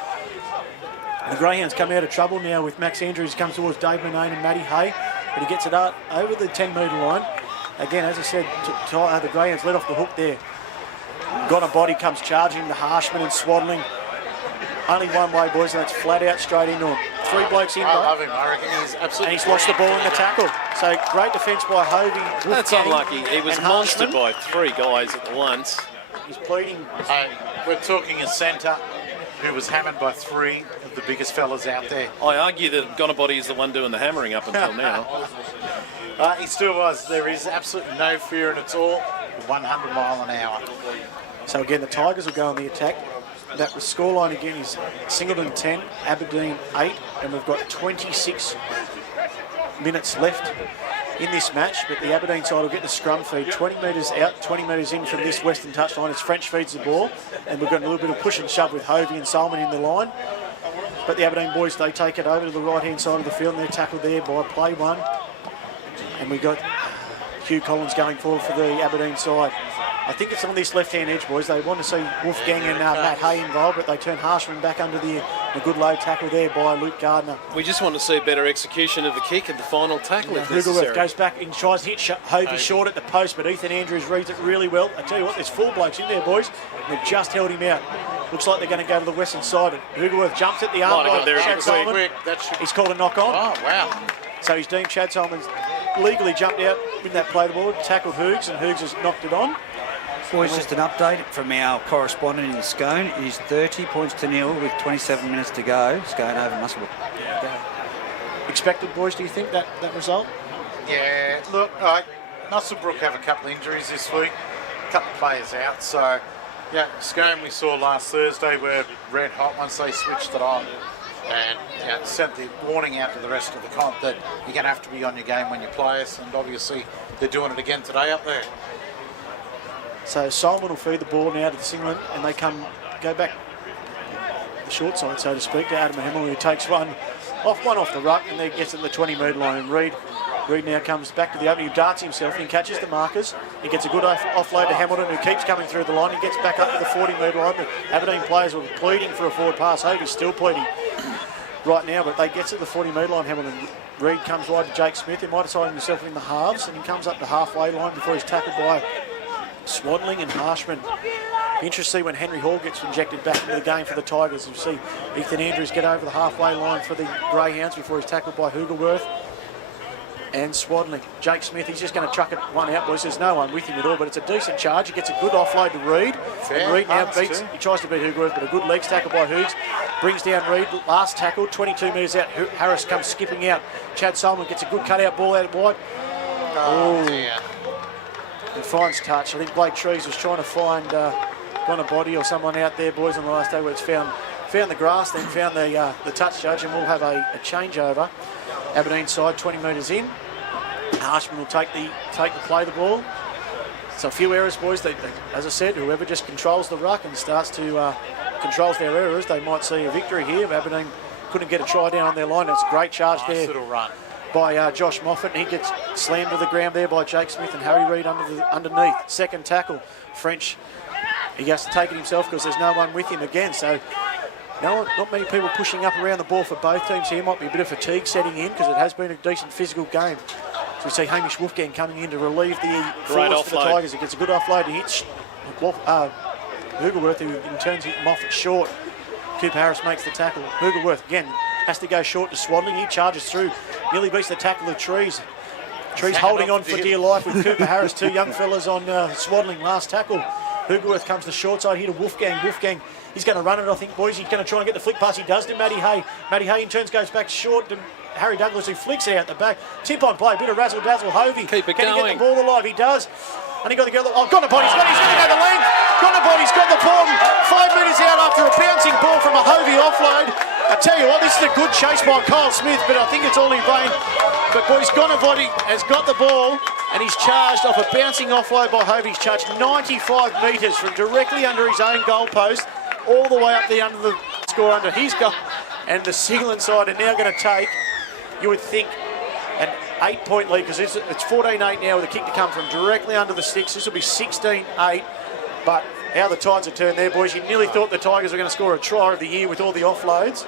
The Greyhounds come out of trouble now with Max Andrews comes towards Dave Manane and Matty Hay, but he gets it out over the 10-metre line. Again, as I said, the Greyhounds let off the hook there. Got a body, comes charging into Harshman and Swaddling. Only one way, boys, and that's flat out straight into him. 3 blokes in. I love him. I reckon he's absolutely. And he's lost the ball in the tackle. So great defence by Hovey. That's unlucky. He was monstered by 3 guys at once. He's pleading. We're talking a centre who was hammered by 3 of the biggest fellas out there. I argue that Gonabody is the one doing the hammering up until now. He still was. There is absolutely no fear, and it's all 100 mile an hour. So again, the Tigers will go on the attack. That scoreline again is Singleton 10, Aberdeen 8, and we've got 26 minutes left in this match. But the Aberdeen side will get the scrum feed 20 metres out, 20 metres in from this western touchline as French feeds the ball, and we've got a little bit of push and shove with Hovey and Solomon in the line. But the Aberdeen boys, they take it over to the right-hand side of the field, and they're tackled there by play 1. And we got Hugh Collins going forward for the Aberdeen side. I think it's on this left-hand edge, boys. They want to see Wolfgang and Matt Hay involved, but they turn Harshman back under the good low tackle there by Luke Gardner. We just want to see a better execution of the kick at the final tackle if necessary. Hugelworth goes back and tries to hit Hovey short at the post, but Ethan Andrews reads it really well. I tell you what, there's 4 blokes in there, boys. They've just held him out. Looks like they're going to go to the western side. Hugelworth jumps at the arm by Chad Solomon. He's called a knock on. Oh, wow. So he's deemed Chad Solomon's legally jumped out with that play the ball, tackled Hoogs, and Hoogs has knocked it on. Boys, just an update from our correspondent in Scone. It is 30 points to nil with 27 minutes to go. Scone over Muswellbrook. Expected, boys, do you think, that result? Yeah, look, Muswellbrook have a couple of injuries this week, a couple of players out, so yeah, Scone we saw last Thursday were red hot once they switched it on and sent the warning out to the rest of the comp that you're going to have to be on your game when you play us, and obviously they're doing it again today up there. So Solomon will feed the ball now to the Singleton, and they go back the short side, so to speak, to Adam Hamill, who takes one off the ruck and then gets it to the 20-metre line. And Reid now comes back to the opening, he darts himself and he catches the markers. He gets a good offload to Hamilton, who keeps coming through the line. He gets back up to the 40-metre line. The Aberdeen players were pleading for a forward pass. Hovey's still pleading right now, but they gets at the 40-metre line. Hamilton. Reid comes wide to Jake Smith. He might have signed himself in the halves, and he comes up the halfway line before he's tackled by Swadling and Harshman. Be interesting to see when Henry Hall gets injected back into the game for the Tigers. You'll see Ethan Andrews get over the halfway line for the Greyhounds before he's tackled by Hugelworth and Swadling. Jake Smith, he's just going to chuck it one out, boys. There's no one with him at all, but it's a decent charge. He gets a good offload to Reid. And Reid now beats, he tries to beat Hugelworth, but a good legs tackle by Hoogs. Brings down Reid, last tackle, 22 metres out. Harris comes skipping out. Chad Solomon gets a good cut-out ball out wide. Oh, dear. And finds touch. I think Blake Trees was trying to find a body or someone out there, boys, on the last day where it's found the grass, then found the touch judge, and we'll have a changeover. Aberdeen side, 20 metres in. Harshman will take the play the ball. So a few errors, boys. They, as I said, whoever just controls the ruck and starts to controls their errors, they might see a victory here. Aberdeen couldn't get a try down on their line. It's a great charge there. Little run by Josh Moffat. He gets slammed to the ground there by Jake Smith and Harry Reid underneath. Second tackle, French. He has to take it himself because there's no one with him again. So not many people pushing up around the ball for both teams here. Might be a bit of fatigue setting in because it has been a decent physical game. So we see Hamish Wolfgang coming in to relieve the forwards for the Tigers. He gets a good offload. He hits Hugelworth, who in turn hit Moffat short. Cooper Harris makes the tackle. Hugelworth again has to go short to Swadling. He charges through, nearly beats the tackle of Trees. Trees holding on for dear life with Cooper Harris. 2 young fellas on Swadling. Last tackle. Hugelworth comes to the short side here to Wolfgang. Wolfgang, he's going to run it, I think, boys. He's going to try and get the flick pass. He does to Matty Hay. Matty Hay in turns goes back short to Harry Douglas, who flicks it out the back. Tip on play, a bit of razzle-dazzle. Hovey, keep it can going. he get the ball alive? He does. And he got the girl. Oh, Gonnabody's got it. He's going to go the length. Gonnabody's got the ball 5 metres out after a bouncing ball from a Hovey offload. I tell you what, this is a good chase by Kyle Smith, but I think it's all in vain. But boys, Gonabody has got the ball and he's charged off a bouncing offload by Hovey. He's charged 95 metres from directly under his own goal post, all the way up there under the score under his goal. And the Singleton side are now going to take, you would think, an 8-point lead, because it's 14-8 now with a kick to come from directly under the sticks. This will be 16-8, but how the tides have turned there, boys. You nearly thought the Tigers were going to score a try of the year with all the offloads.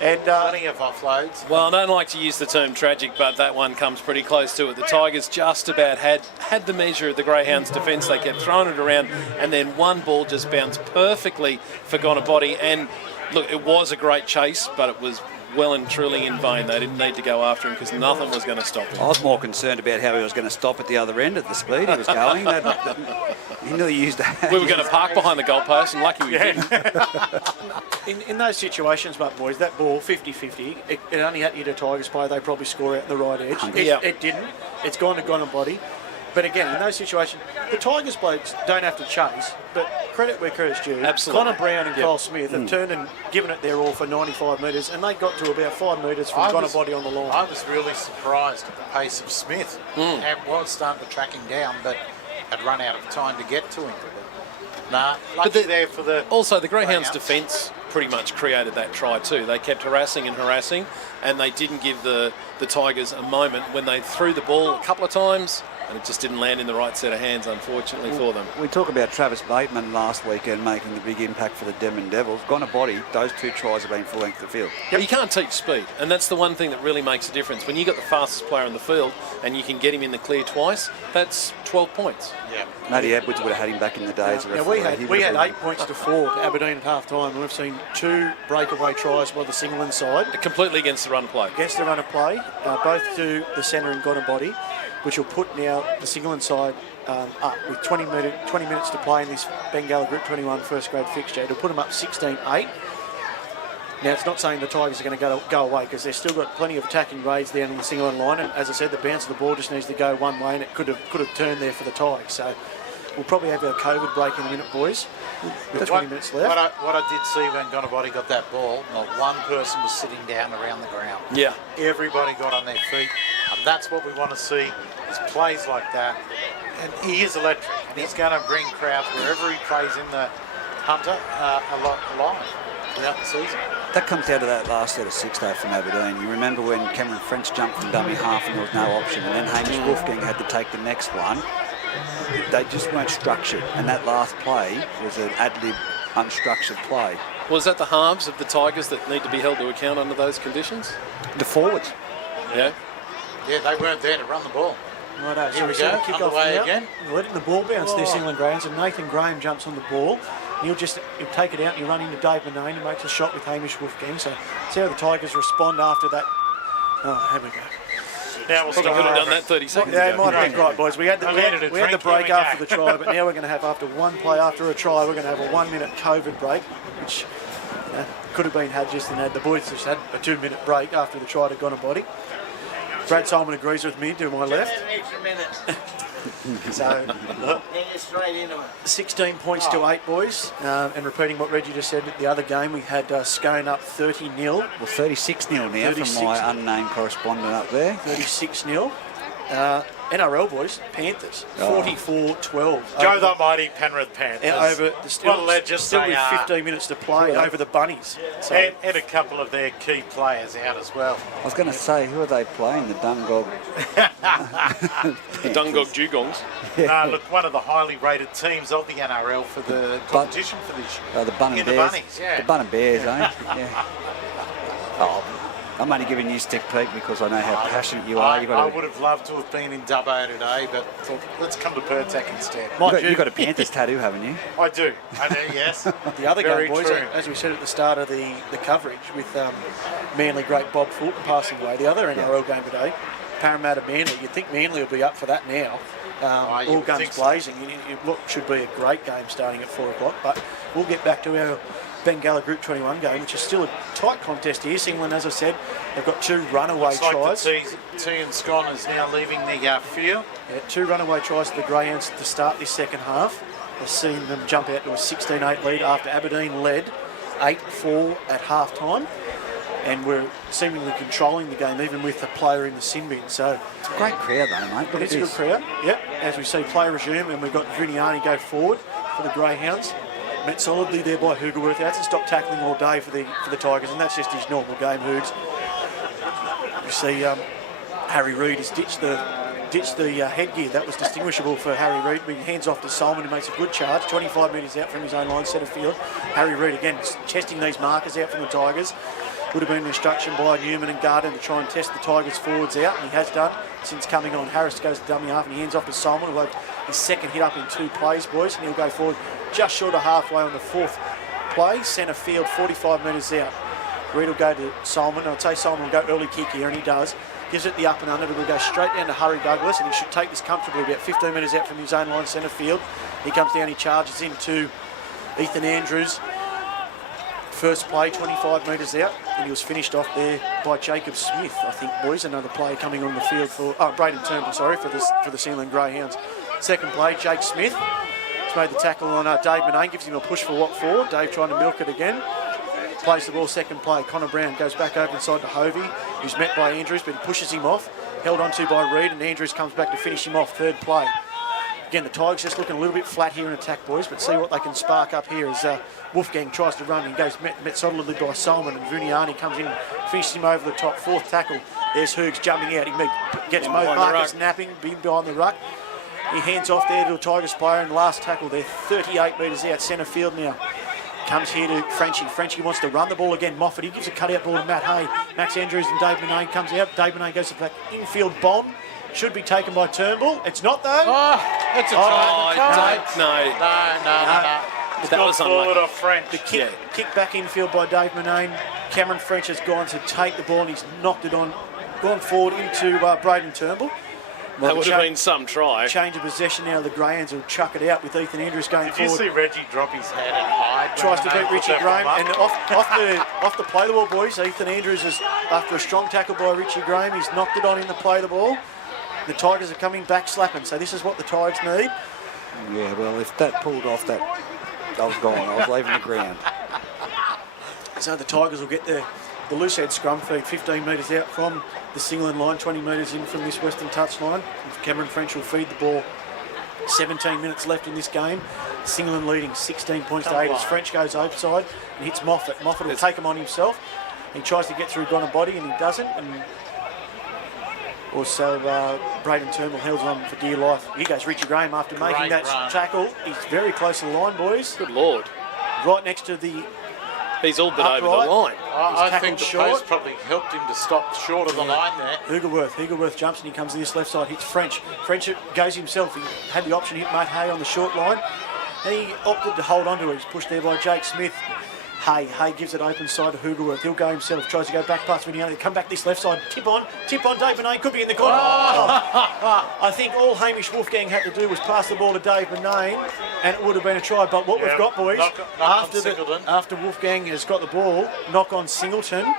And plenty of offloads. Well, I don't like to use the term tragic, but that one comes pretty close to it. The Tigers just about had the measure of the Greyhounds' defence. They kept throwing it around, and then one ball just bounced perfectly for Gonabody. And look, it was a great chase, but it was well and truly in vain. They didn't need to go after him because nothing was going to stop him. I was more concerned about how he was going to stop at the other end at the speed he was going. He nearly used that. We were going to park behind the goalpost, and lucky we didn't. In those situations, but boys, that ball, 50-50, it only had to hit a Tigers player, they probably score out the right edge. It didn't. It's gone to Gonabody. But again, in those situations, the Tigers blokes don't have to chase, but credit where credit's due. Absolutely. Connor Brown and Kyle Smith have turned and given it their all for 95 metres, and they got to about 5 metres from Gonabody on the line. I was really surprised at the pace of Smith. It was starting to track him down, but had run out of time to get to him. Lucky there for the... Also, the Greyhounds' defence pretty much created that try too. They kept harassing, and they didn't give the Tigers a moment. When they threw the ball a couple of times, and it just didn't land in the right set of hands, unfortunately, for them. We talk about Travis Bateman last weekend making the big impact for the Denman Devils. Gone a body, those 2 tries have been full length of the field. You can't teach speed, and that's the one thing that really makes a difference. When you got the fastest player in the field and you can get him in the clear twice, that's 12 points. Yeah. Matty Edwards would have had him back in the days. We had 8 points to 4 to Aberdeen at half time, and we've seen 2 breakaway tries by the Singleton side. Completely against the run play. Against the run of play, both to the centre and got a body, which will put now the Singleton side up with 20 minutes to play in this Bengala Group 21 first grade fixture. It'll put them up 16-8. Now, it's not saying the Tigers are going to go away, because they've still got plenty of attacking raids down in the Singleton line, and as I said, the bounce of the ball just needs to go one way, and it could have turned there for the Tigers. So we'll probably have our COVID break in a minute, boys, with 20 minutes left. What I did see when Gonabody got that ball, not one person was sitting down around the ground. Yeah. Everybody got on their feet, and that's what we want to see, is plays like that. And he is electric, and he's going to bring crowds wherever he plays in the Hunter alive throughout the season. That comes down to that last set of 6 though from Aberdeen. You remember when Cameron French jumped from dummy half and there was no option, and then Hamish Wolfgang had to take the next one. They just weren't structured, and that last play was an ad-lib, unstructured play. Was that the halves of the Tigers that need to be held to account under those conditions? The forwards. Yeah. Yeah, they weren't there to run the ball. Righto, Here we go, kick underway off again. Letting the ball bounce there, Singleton Grounds, and Nathan Graham jumps on the ball. He'll take it out and he'll run into Dave Manane and makes a shot with Hamish Wolfgang. So see how the Tigers respond after that. Oh, here we go. Now we'll Probably start could have done over. that 30 seconds Yeah, it ago. might have been right, boys. We had the break after the try, but now we're going to have, after one play after a try, we're going to have a 1 minute COVID break, which could have been had just in that. The boys just had a 2 minute break after the try to Gonabody. Brad Solomon agrees with me to my left. So, 16 points to 8, boys. And repeating what Reggie just said at the other game, we had Scone up 30-0. Well, 36-0 now 36 from my unnamed correspondent up there. 36-0. NRL, boys, Panthers, 44-12. Go the mighty Penrith Panthers. Over the still with 15 minutes to play over the Bunnies. So, and a couple of their key players out as well. I was going to say, who are they playing? The Dungog. The Dungog Dugongs. Look, one of the highly rated teams of the NRL for the competition for this year. The Bun and the Bears. Bunnies, yeah. The Bun and Bears, eh? Yeah. Oh, I'm only giving you stick, Pete, because I know how passionate you are. I would have loved to have been in Dubbo today, but thought, let's come to Pertec instead. You've got a Panthers tattoo, haven't you? I do, yes. the other Very game, boys, true. as we said at the start of the coverage, with Manly great Bob Fulton passing away, the other NRL game today, Parramatta Manly, you'd think Manly will be up for that now. All guns blazing. It should be a great game starting at 4 o'clock, but we'll get back to our Bengala Group 21 game, which is still a tight contest here. Singleton, as I said, they've got 2 runaway tries. Like T and Scon is now leaving the field. Yeah, 2 runaway tries to the Greyhounds to start this second half. We've seen them jump out to a 16-8 lead after Aberdeen led 8-4 at half time. And we're seemingly controlling the game, even with a player in the sin bin. So it's a great crowd, though, mate. It's a good crowd. Yep. As we see play resume, and we've got Vuniani go forward for the Greyhounds. Met solidly there by Hoogerworth. He hasn't stopped tackling all day for the Tigers, and that's just his normal game, Hoogs. You see Harry Reid has ditched the headgear. That was distinguishable for Harry Reid. He hands off to Solomon, who makes a good charge, 25 metres out from his own line, centre field. Harry Reid again testing these markers out from the Tigers. Would have been an instruction by Newman and Garden to try and test the Tigers forwards out, and he has done since coming on. Harris goes to dummy half and he hands off to Solomon, who had his second hit up in 2 plays, boys, and he'll go forward just short of halfway on the 4th play, centre field, 45 metres out. Reid will go to Solomon. I'd say Solomon will go early kick here, and he does. Gives it the up and under, but will go straight down to Harry Douglas, and he should take this comfortably about 15 metres out from his own line centre field. He comes down, he charges into Ethan Andrews. First play, 25 metres out, and he was finished off there by Jacob Smith, I think, boys. Another player coming on the field for Braden Turnbull, sorry, for the Singleton Greyhounds. Second play, Jake Smith. He's made the tackle on Dave Manane, gives him a push for what for. Dave trying to milk it again. Plays the ball, second play. Connor Brown goes back over inside to Hovey, who's met by Andrews, but he pushes him off. Held onto by Reid, and Andrews comes back to finish him off. Third play. Again, the Tigers just looking a little bit flat here in attack, boys, but see what they can spark up here as Wolfgang tries to run and goes met solidly by Solomon, and Vuniani comes in, finishes him over the top. Fourth tackle. There's Hoogs jumping out. He gets both markers napping behind the ruck. He hands off there to a Tigers player, and last tackle. They're 38 metres out centre field now. Comes here to Frenchie. Frenchie wants to run the ball again. Moffat, he gives a cutout ball to Matt Hay. Max Andrews and Dave Manane comes out. Dave Manane goes to the back infield bomb. Should be taken by Turnbull. It's not though. Oh, that's a try. No. That was forward off French. The kick back infield by Dave Manane. Cameron French has gone to take the ball and he's knocked it on, gone forward into Braden Turnbull. That would have been some try. Change of possession now. The Greyhounds will chuck it out with Ethan Andrews going forward. Did you see Reggie drop his head and hide? Tries to beat Richie Graham, and off the play the ball, boys. Ethan Andrews is, after a strong tackle by Richie Graham, he's knocked it on in the play the ball. The Tigers are coming back slapping, so this is what the Tigers need. Yeah, well, if that pulled off, that I was gone. I was leaving the ground. So the Tigers will get the loose head scrum feed 15 metres out from the Singleton line, 20 metres in from this western touch line. Cameron French will feed the ball. 17 minutes left in this game. Singleton leading 16 points to 8 as French goes outside and hits Moffat. Moffat will take him on himself. He tries to get through Gonabody and he doesn't. And also Braden Turnbull held on for dear life. Here goes Richie Graham after making that tackle. He's very close to the line, boys. Good Lord. Right next to the... He's all but over the line. I think the post probably helped him to stop short of the line there. Hoogerworth jumps and he comes to this left side, hits French. French goes himself. He had the option to hit Matt Hay on the short line. And he opted to hold on to it. He's pushed there by Jake Smith. Hay gives it open side to Hoogerworth. He'll go himself, tries to go back past Viniani. They come back this left side, tip on Dave Manane, could be in the corner. I think all Hamish Wolfgang had to do was pass the ball to Dave Manane and it would have been a try. But what we've got, boys, after Wolfgang has got the ball, knock on Singleton,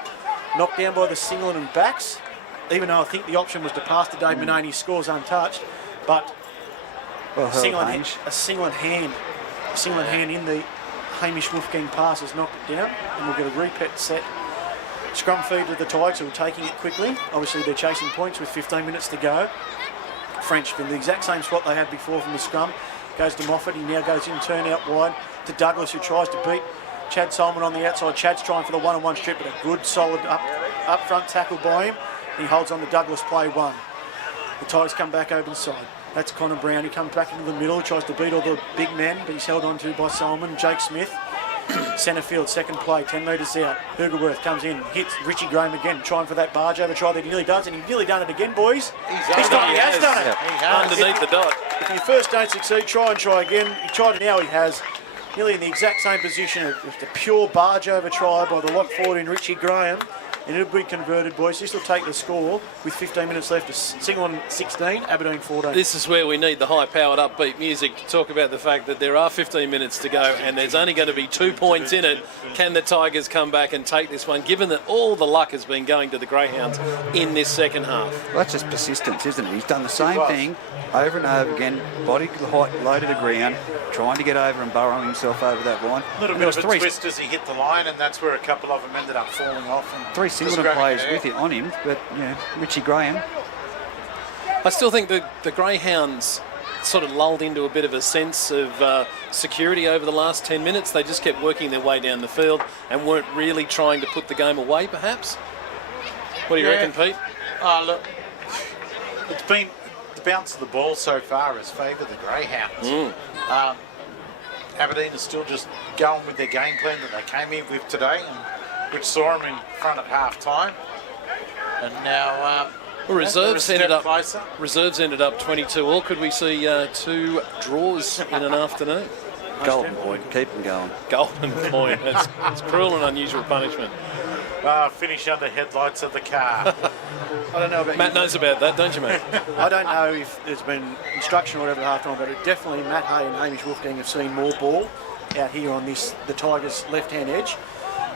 knocked down by the Singleton backs, even though I think the option was to pass to Dave Manane, he scores untouched. But a Singleton hand in the Hamish Wolfgang pass has knocked it down, and we'll get a repeat set. Scrum feed to the Tigers, who are taking it quickly. Obviously, they're chasing points with 15 minutes to go. French from the exact same spot they had before from the scrum. Goes to Moffat. He now goes in, turn out wide to Douglas, who tries to beat Chad Solomon on the outside. Chad's trying for the one-on-one strip, but a good, solid up front tackle by him. He holds on to Douglas, play one. The Tigers come back open side. That's Connor Brown. He comes back into the middle, tries to beat all the big men, but he's held on to by Solomon. Jake Smith, centre field, second play, 10 metres out. Hoogerworth comes in, hits Richie Graham again, trying for that barge over try that he nearly does, and he's nearly done it again, boys. He has done it. He has. Underneath the dot. If you first don't succeed, try and try again. He tried it now, he has. Nearly in the exact same position, with the pure barge over try by the lock forward in Richie Graham. And it'll be converted, boys. This will take the score with 15 minutes left to Singleton 16, Aberdeen 14. This is where we need the high-powered upbeat music to talk about the fact that there are 15 minutes to go and there's only going to be 2 points in it. Can the Tigers come back and take this one, given that all the luck has been going to the Greyhounds in this second half? Well, that's just persistence, isn't it? He's done the same thing over and over again, body low to the ground, trying to get over and burrow himself over that line. A little bit of a twist as he hit the line, and that's where a couple of them ended up falling off. And three Singleton players with it on him, but Richie Graham. I still think the Greyhounds sort of lulled into a bit of a sense of security over the last 10 minutes. They just kept working their way down the field and weren't really trying to put the game away, perhaps. What do you reckon, Pete? Look, it's been the bounce of the ball so far has favoured the Greyhounds. Aberdeen is still just going with their game plan that they came in with today, and which saw them in front at half time. And now reserves ended up 22 all. Could we see 2 draws in an afternoon? Golden point, keep them going. Golden point. It's cruel and unusual punishment. Finish under headlights of the car. I don't know about Matt knows about that, don't you, mate? I don't know if there's been instruction or whatever at half time, but definitely Matt Hay and Hamish Wolfgang have seen more ball out here on the Tigers' left-hand edge,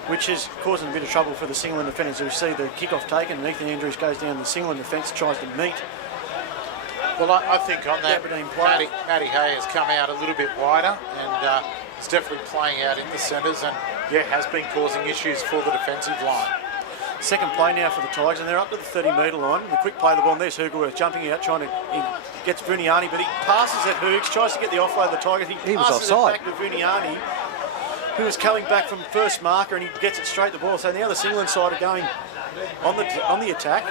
which is causing a bit of trouble for the Singleton defenders. We see the kick-off taken, and Ethan Andrews goes down the Singleton defence, tries to meet. Well, I think on that, Matty Hay has come out a little bit wider, and is definitely playing out in the centres, and has been causing issues for the defensive line. Second play now for the Tigers, and they're up to the 30-metre line. The quick play of the ball, and there's Hoogerworth jumping out, trying to gets Vuniani, but he passes at Hoogs, tries to get the offload of the Tigers. He was passes offside. it back to Vuniani, who was coming back from first marker, and he gets it straight to the ball. So now the Singleton side are going on the attack.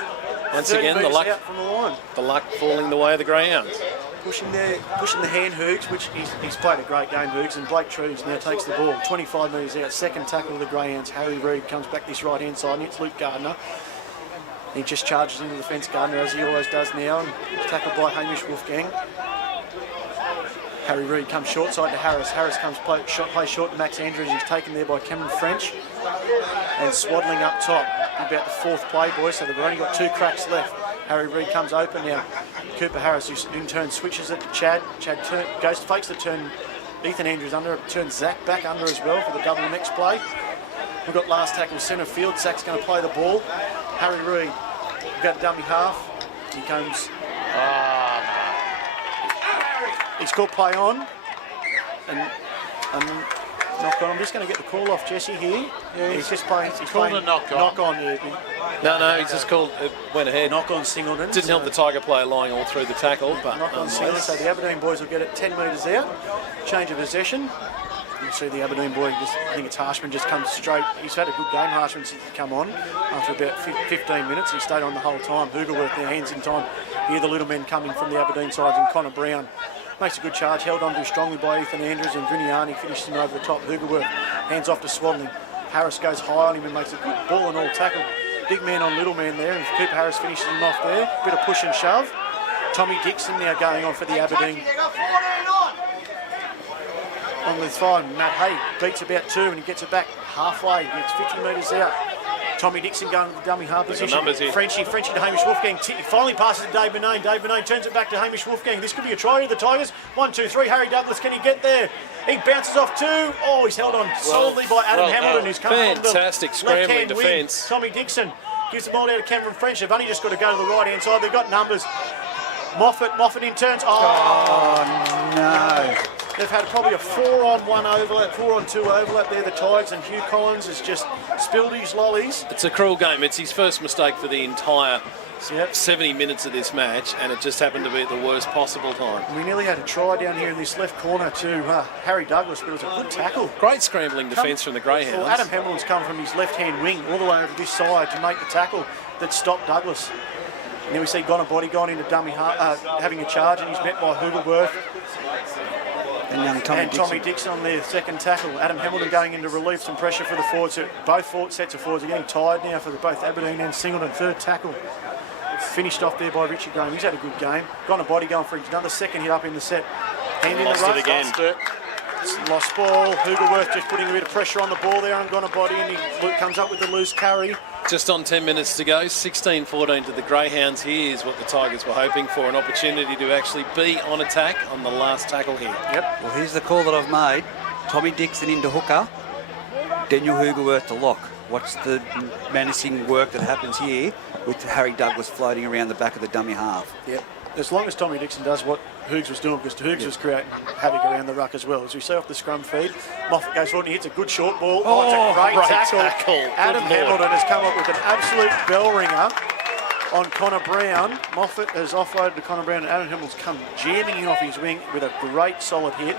Once 30 again, the metres luck, out from the line. the luck falling the way of the Greyhounds. Pushing the hand Hoogs, which he's played a great game, Hoogs, and Blake Treves now takes the ball 25 metres out. Second tackle of the Greyhounds. Harry Reid comes back this right hand side, and it's Luke Gardner. He just charges into the fence, Gardner, as he always does now, and tackled by Hamish Wolfgang. Harry Reid comes short side to Harris. Harris comes play short to Max Andrews. He's taken there by Cameron French. And swaddling up top. About the fourth play, boys, so they've only got 2 cracks left. Harry Reid comes open now. Cooper Harris, who in turn switches it to Chad. Chad fakes the turn Ethan Andrews under, turns Zach back under as well for the double next play. We've got last tackle centre field. Zach's going to play the ball. Harry Reid, we've got dummy half. He comes. He's called play on. And knock on. I'm just going to get the call off Jesse here. Yeah, he's just playing. He's called playing a knock on. Knock on, yeah. No, he just called, it went ahead. Knock on Singleton. Didn't help the Tiger player lying all through the tackle, but Knock on Singleton. So the Aberdeen boys will get it 10 metres out. Change of possession. You see the Aberdeen boy, I think it's Harshman, just comes straight. He's had a good game, Harshman, since he come on. After about 15 minutes, he stayed on the whole time. Hoogerworth, their hands in time. Here the little men coming from the Aberdeen sides, and Connor Brown makes a good charge, held on to strongly by Ethan Andrews, and Vuniani finishes him over the top. Hoogerworth hands off to Swaddling. Harris goes high on him and makes a good ball and all tackle. Big man on little man there, and Cooper Harris finishes him off there. Bit of push and shove. Tommy Dixon now going on for the Aberdeen. On the fine, Matt Hay beats about 2 and he gets it back halfway. He gets 50 metres out. Tommy Dixon going to the dummy half position. Frenchie to Hamish Wolfgang. He finally passes to Dave Benane. Dave Benane turns it back to Hamish Wolfgang. This could be a try to the Tigers. 1, 2, 3. Harry Douglas, can he get there? He bounces off 2. Oh, he's held on solidly by Adam Hamilton, who's come from the fantastic scrambling defence. Tommy Dixon gives the ball out to Cameron French. They've only just got to go to the right hand side. They've got numbers. Moffat in turns. Oh no. They've had probably a 4-on-1 overlap, 4-on-2 overlap there, the Tigers, and Hugh Collins has just spilled his lollies. It's a cruel game. It's his first mistake for the entire 70 minutes of this match, and it just happened to be at the worst possible time. We nearly had a try down here in this left corner to Harry Douglas, but it was a good tackle. Great scrambling defence from the Greyhounds. Well, Adam Hamilton's come from his left-hand wing all the way over this side to make the tackle that stopped Douglas. And then we see Gonabody gone into dummy having a charge, and he's met by Hoogerworth. And Tommy Dixon on their second tackle. Adam Hamilton going in to relieve some pressure for the forwards. Both sets of forwards are getting tired now for both Aberdeen and Singleton. Third tackle. Finished off there by Richie Graham. He's had a good game. Got a body going for another second hit up in the set. Hand in the Lost it again. Lost ball. Hoogerworth just putting a bit of pressure on the ball there and got a body, and he comes up with the loose carry. Just on 10 minutes to go, 16-14 to the Greyhounds. Here's what the Tigers were hoping for, an opportunity to actually be on attack on the last tackle here. Yep. Well, here's the call that I've made. Tommy Dixon into hooker, Daniel Hoogerworth to lock. What's the menacing work that happens here with Harry Douglas floating around the back of the dummy half? Yep. As long as Tommy Dixon does what Hoogs was doing, because Hoogs was creating havoc around the ruck as well. As we see off the scrum feed, Moffat goes forward and he hits a good short ball. Oh, it's a great tackle. Adam Hamilton has come up with an absolute bell ringer on Connor Brown. Moffat has offloaded to Connor Brown, and Adam Hamilton's come jamming in off his wing with a great solid hit.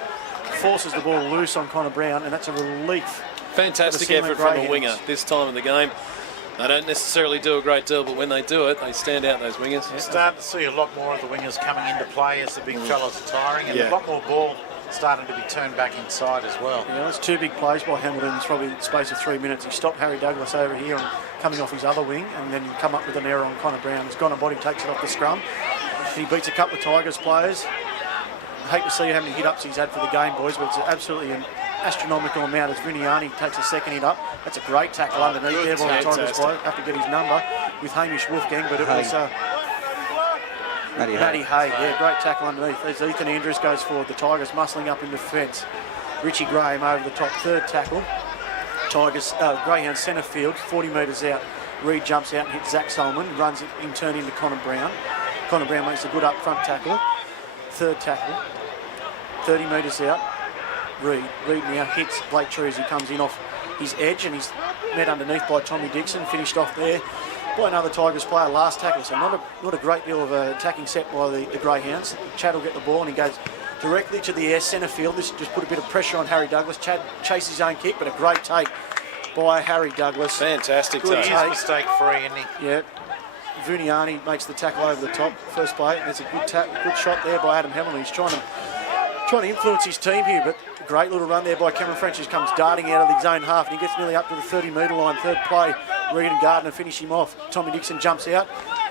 Forces the ball loose on Connor Brown, and that's a relief. Fantastic effort from a winger this time in the game. They don't necessarily do a great deal, but when they do it, they stand out, those wingers. You're starting to see a lot more of the wingers coming into play as the big fellas are tiring, and a lot more ball starting to be turned back inside as well. Yeah, that's 2 big plays by Hamilton. It's probably in the space of 3 minutes. He stopped Harry Douglas over here and coming off his other wing, and then come up with an error on Connor Brown. He's gone a body, takes it off the scrum. He beats a couple of Tigers players. I hate to see how many hit-ups he's had for the game, boys, but it's absolutely an astronomical amount as Vuniani takes a second hit up. That's a great tackle underneath there by the Tigers player. Have to get his number with Hamish Wolfgang, but it was Matty Hay. Yeah, great tackle underneath. As Ethan Andrews goes forward, the Tigers muscling up in defence. Richie Graham over the top, third tackle. Tigers, Greyhound centre field, 40 metres out. Reid jumps out and hits Zach Solomon, runs it in turn into Connor Brown. Connor Brown makes a good up front tackle. Third tackle, 30 metres out. Reid now hits Blake True as he comes in off his edge, and he's met underneath by Tommy Dixon, finished off there by another Tigers player, last tackle. So not a great deal of attacking set by the Greyhounds. Chad will get the ball and he goes directly to the centre field. This just put a bit of pressure on Harry Douglas. Chad chased his own kick, but a great take by Harry Douglas. Fantastic Good take. He's mistake-free, isn't he? Yeah. Vuniani makes the tackle over the top. First play. There's a good shot there by Adam Hamilton. He's trying to influence his team here, but a great little run there by Cameron French, who comes darting out of his own half, and he gets nearly up to the 30-metre line. Third play, Reed and Gardner finish him off. Tommy Dixon jumps out,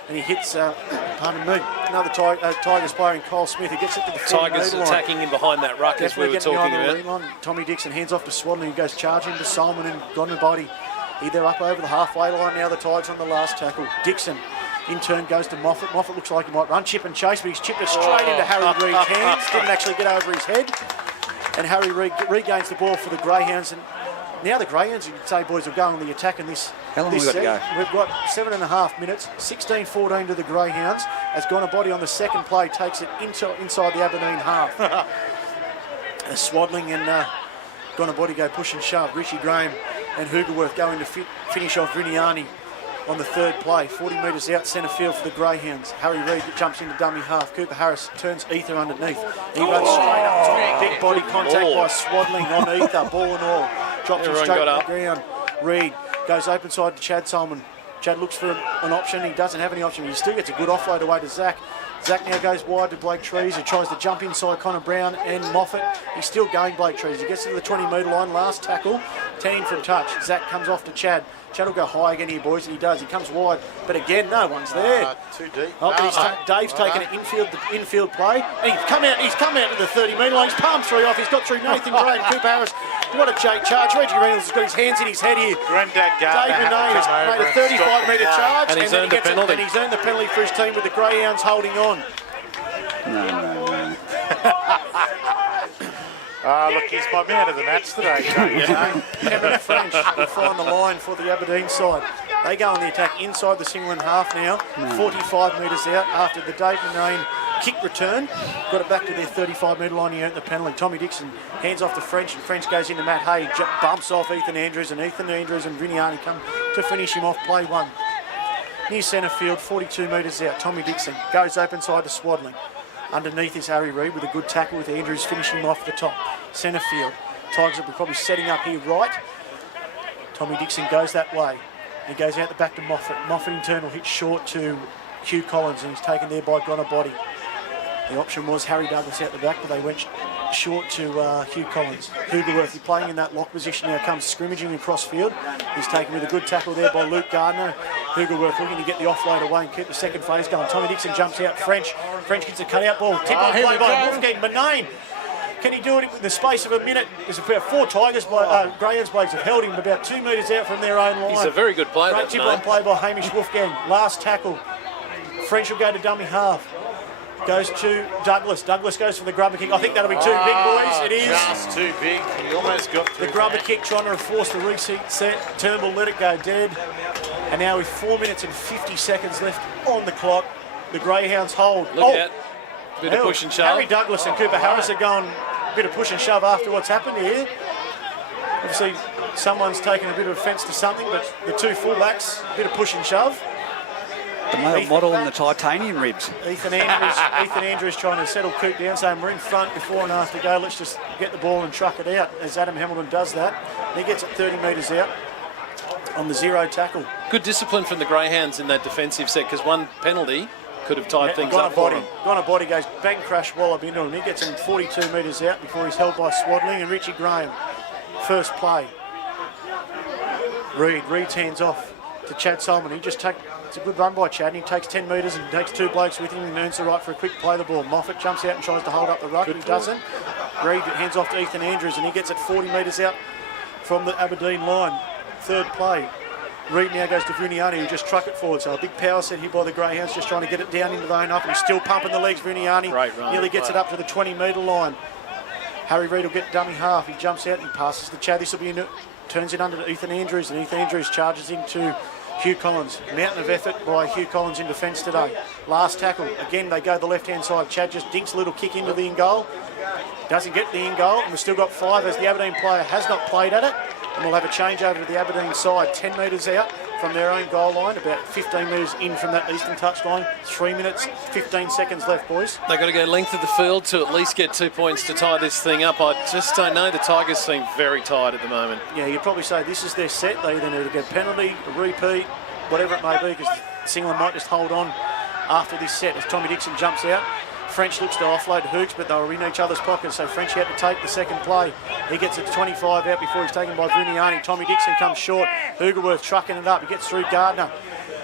and he hits, pardon me, another Tigers player in Cole Smith, who gets it to the 40-metre line. Tigers attacking in behind that ruck as we were talking about. Tommy Dixon hands off to Swadley, who goes charging to Solomon and Godnabody. They're up over the halfway line now, the Tigers on the last tackle. Dixon in turn goes to Moffat. Moffat looks like he might run, chip and chase, but he's chipped it straight into Harry Reid's hands. Didn't actually get over his head. And Harry Reid regains the ball for the Greyhounds. And now the Greyhounds, you could say, boys, are going on the attack in this. How long have we got to go? We've got 7.5 minutes. 16-14 to the Greyhounds. As Gonabody on the second play takes it inside the Aberdeen half. Swadling and Gonabody go push and shove. Richie Graham and Hoogerworth going to finish off Vuniani on the third play. 40 metres out centre field for the Greyhounds. Harry Reid jumps into dummy half. Cooper Harris turns Ether underneath. He runs straight up top. Big body contact by Swadling on Ether. Ball and all. Drops him straight to the ground. Reid goes open side to Chad Solomon. Chad looks for an option. He doesn't have any option. He still gets a good offload away to Zach. Zach now goes wide to Blake Trees, who tries to jump inside Connor Brown and Moffat. He's still going, Blake Trees. He gets to the 20-metre line. Last tackle. 10 from touch. Zach comes off to Chad. Chad will go high again here, boys, and he does. He comes wide, but again, no one's there. Too deep. Oh, but Dave's taken an infield play, and he's come out to the 30-metre line. He's palmed three off. He's got through Nathan Gray and Cooper Harris. What a charge. Reggie Reynolds has got his hands in his head here. Granddad Gardner Dave Renee has made a 35-metre charge, and he's earned the penalty. And he's earned the penalty for his team with the Greyhounds holding on. No. Look, he's my man of the match today. Cameron French will find the line for the Aberdeen side. They go on the attack inside the Singleton half now. 45 metres out after the Dave Renane kick return. Got it back to their 35-metre line. He earned the penalty. Tommy Dixon hands off to French, and French goes into Matt Hay. Bumps off Ethan Andrews, and Viniani come to finish him off. Play one. Near centre field, 42 metres out. Tommy Dixon goes open side to Swadling. Underneath is Harry Reid with a good tackle with Andrews finishing him off the top. Centre field. Tigers will be probably setting up here right. Tommy Dixon goes that way. He goes out the back to Moffat. Moffat in turn will hit short to Hugh Collins, and he's taken there by Gonabody. The option was Harry Douglas out the back, but they went short to Hugh Collins. Hoogerworth, playing in that lock position now, comes scrimmaging across field. He's taken with a good tackle there by Luke Gardner. Hoogerworth looking to get the offload away and keep the second phase going. Tommy Dixon jumps out. French gets a cutout ball. Tip on play by Wolfgang. Manane. Can he do it in the space of a minute? There's about 4 Tigers, Greyhounds blokes have held him about 2 metres out from their own line. He's a very good player. Great tip on play by Hamish Wolfgang. Last tackle. French will go to dummy half. Goes to Douglas. Douglas goes for the grubber kick. I think that'll be too big, boys. It is. Just too big. He almost got through. The grubber kick trying to force the reset set. Turnbull let it go dead. And now with 4 minutes and 50 seconds left on the clock, the Greyhounds hold. Look at bit of push and shove. Harry Douglas and Cooper Harris are going a bit of push and shove after what's happened here. Obviously, someone's taken a bit of offence to something, but the two fullbacks, a bit of push and shove. The male model and the titanium ribs. Ethan Andrews trying to settle Coop down, saying we're in front before and after go. Let's just get the ball and truck it out. As Adam Hamilton does that, he gets it 30 metres out on the zero tackle. Good discipline from the Greyhounds in that defensive set, because one penalty could have tied things up for him. Gonabody goes bang crash wallop into him. He gets him 42 metres out before he's held by Swadling and Richie Graham. First play. Reid's hands off to Chad Solomon. It's a good run by Chad, and he takes 10 metres and takes 2 blokes with him and earns the right for a quick play the ball. Moffat jumps out and tries to hold up the ruck. He doesn't. Reid hands off to Ethan Andrews, and he gets it 40 metres out from the Aberdeen line. Third play. Reid now goes to Vuniani, who just truck it forward. So a big power set here by the Greyhounds, just trying to get it down into the own up, and he's still pumping the legs. Vuniani nearly gets it up to the 20-metre line. Harry Reid will get dummy half. He jumps out and he passes the Chad. This will be turns it under to Ethan Andrews, and Ethan Andrews charges into Hugh Collins. Mountain of effort by Hugh Collins in defence today. Last tackle. Again, they go the left-hand side. Chad just dinks a little kick into the in-goal. Doesn't get the in-goal, and we've still got 5 as the Aberdeen player has not played at it. And we'll have a change over to the Aberdeen side. 10 metres out. from their own goal line, about 15 metres in from that eastern touchline. 3 minutes, 15 seconds left, boys. They've got to go length of the field to at least get 2 points to tie this thing up. I just don't know. The Tigers seem very tired at the moment. Yeah, you'd probably say this is their set. They either need to get a penalty, a repeat, whatever it may be, because Singleton might just hold on after this set as Tommy Dixon jumps out. French looks to offload Hooks, but they were in each other's pockets, so French had to take the second play. He gets it 25 out before he's taken by Vuniani. Tommy Dixon comes short. Hoogerworth trucking it up. He gets through Gardner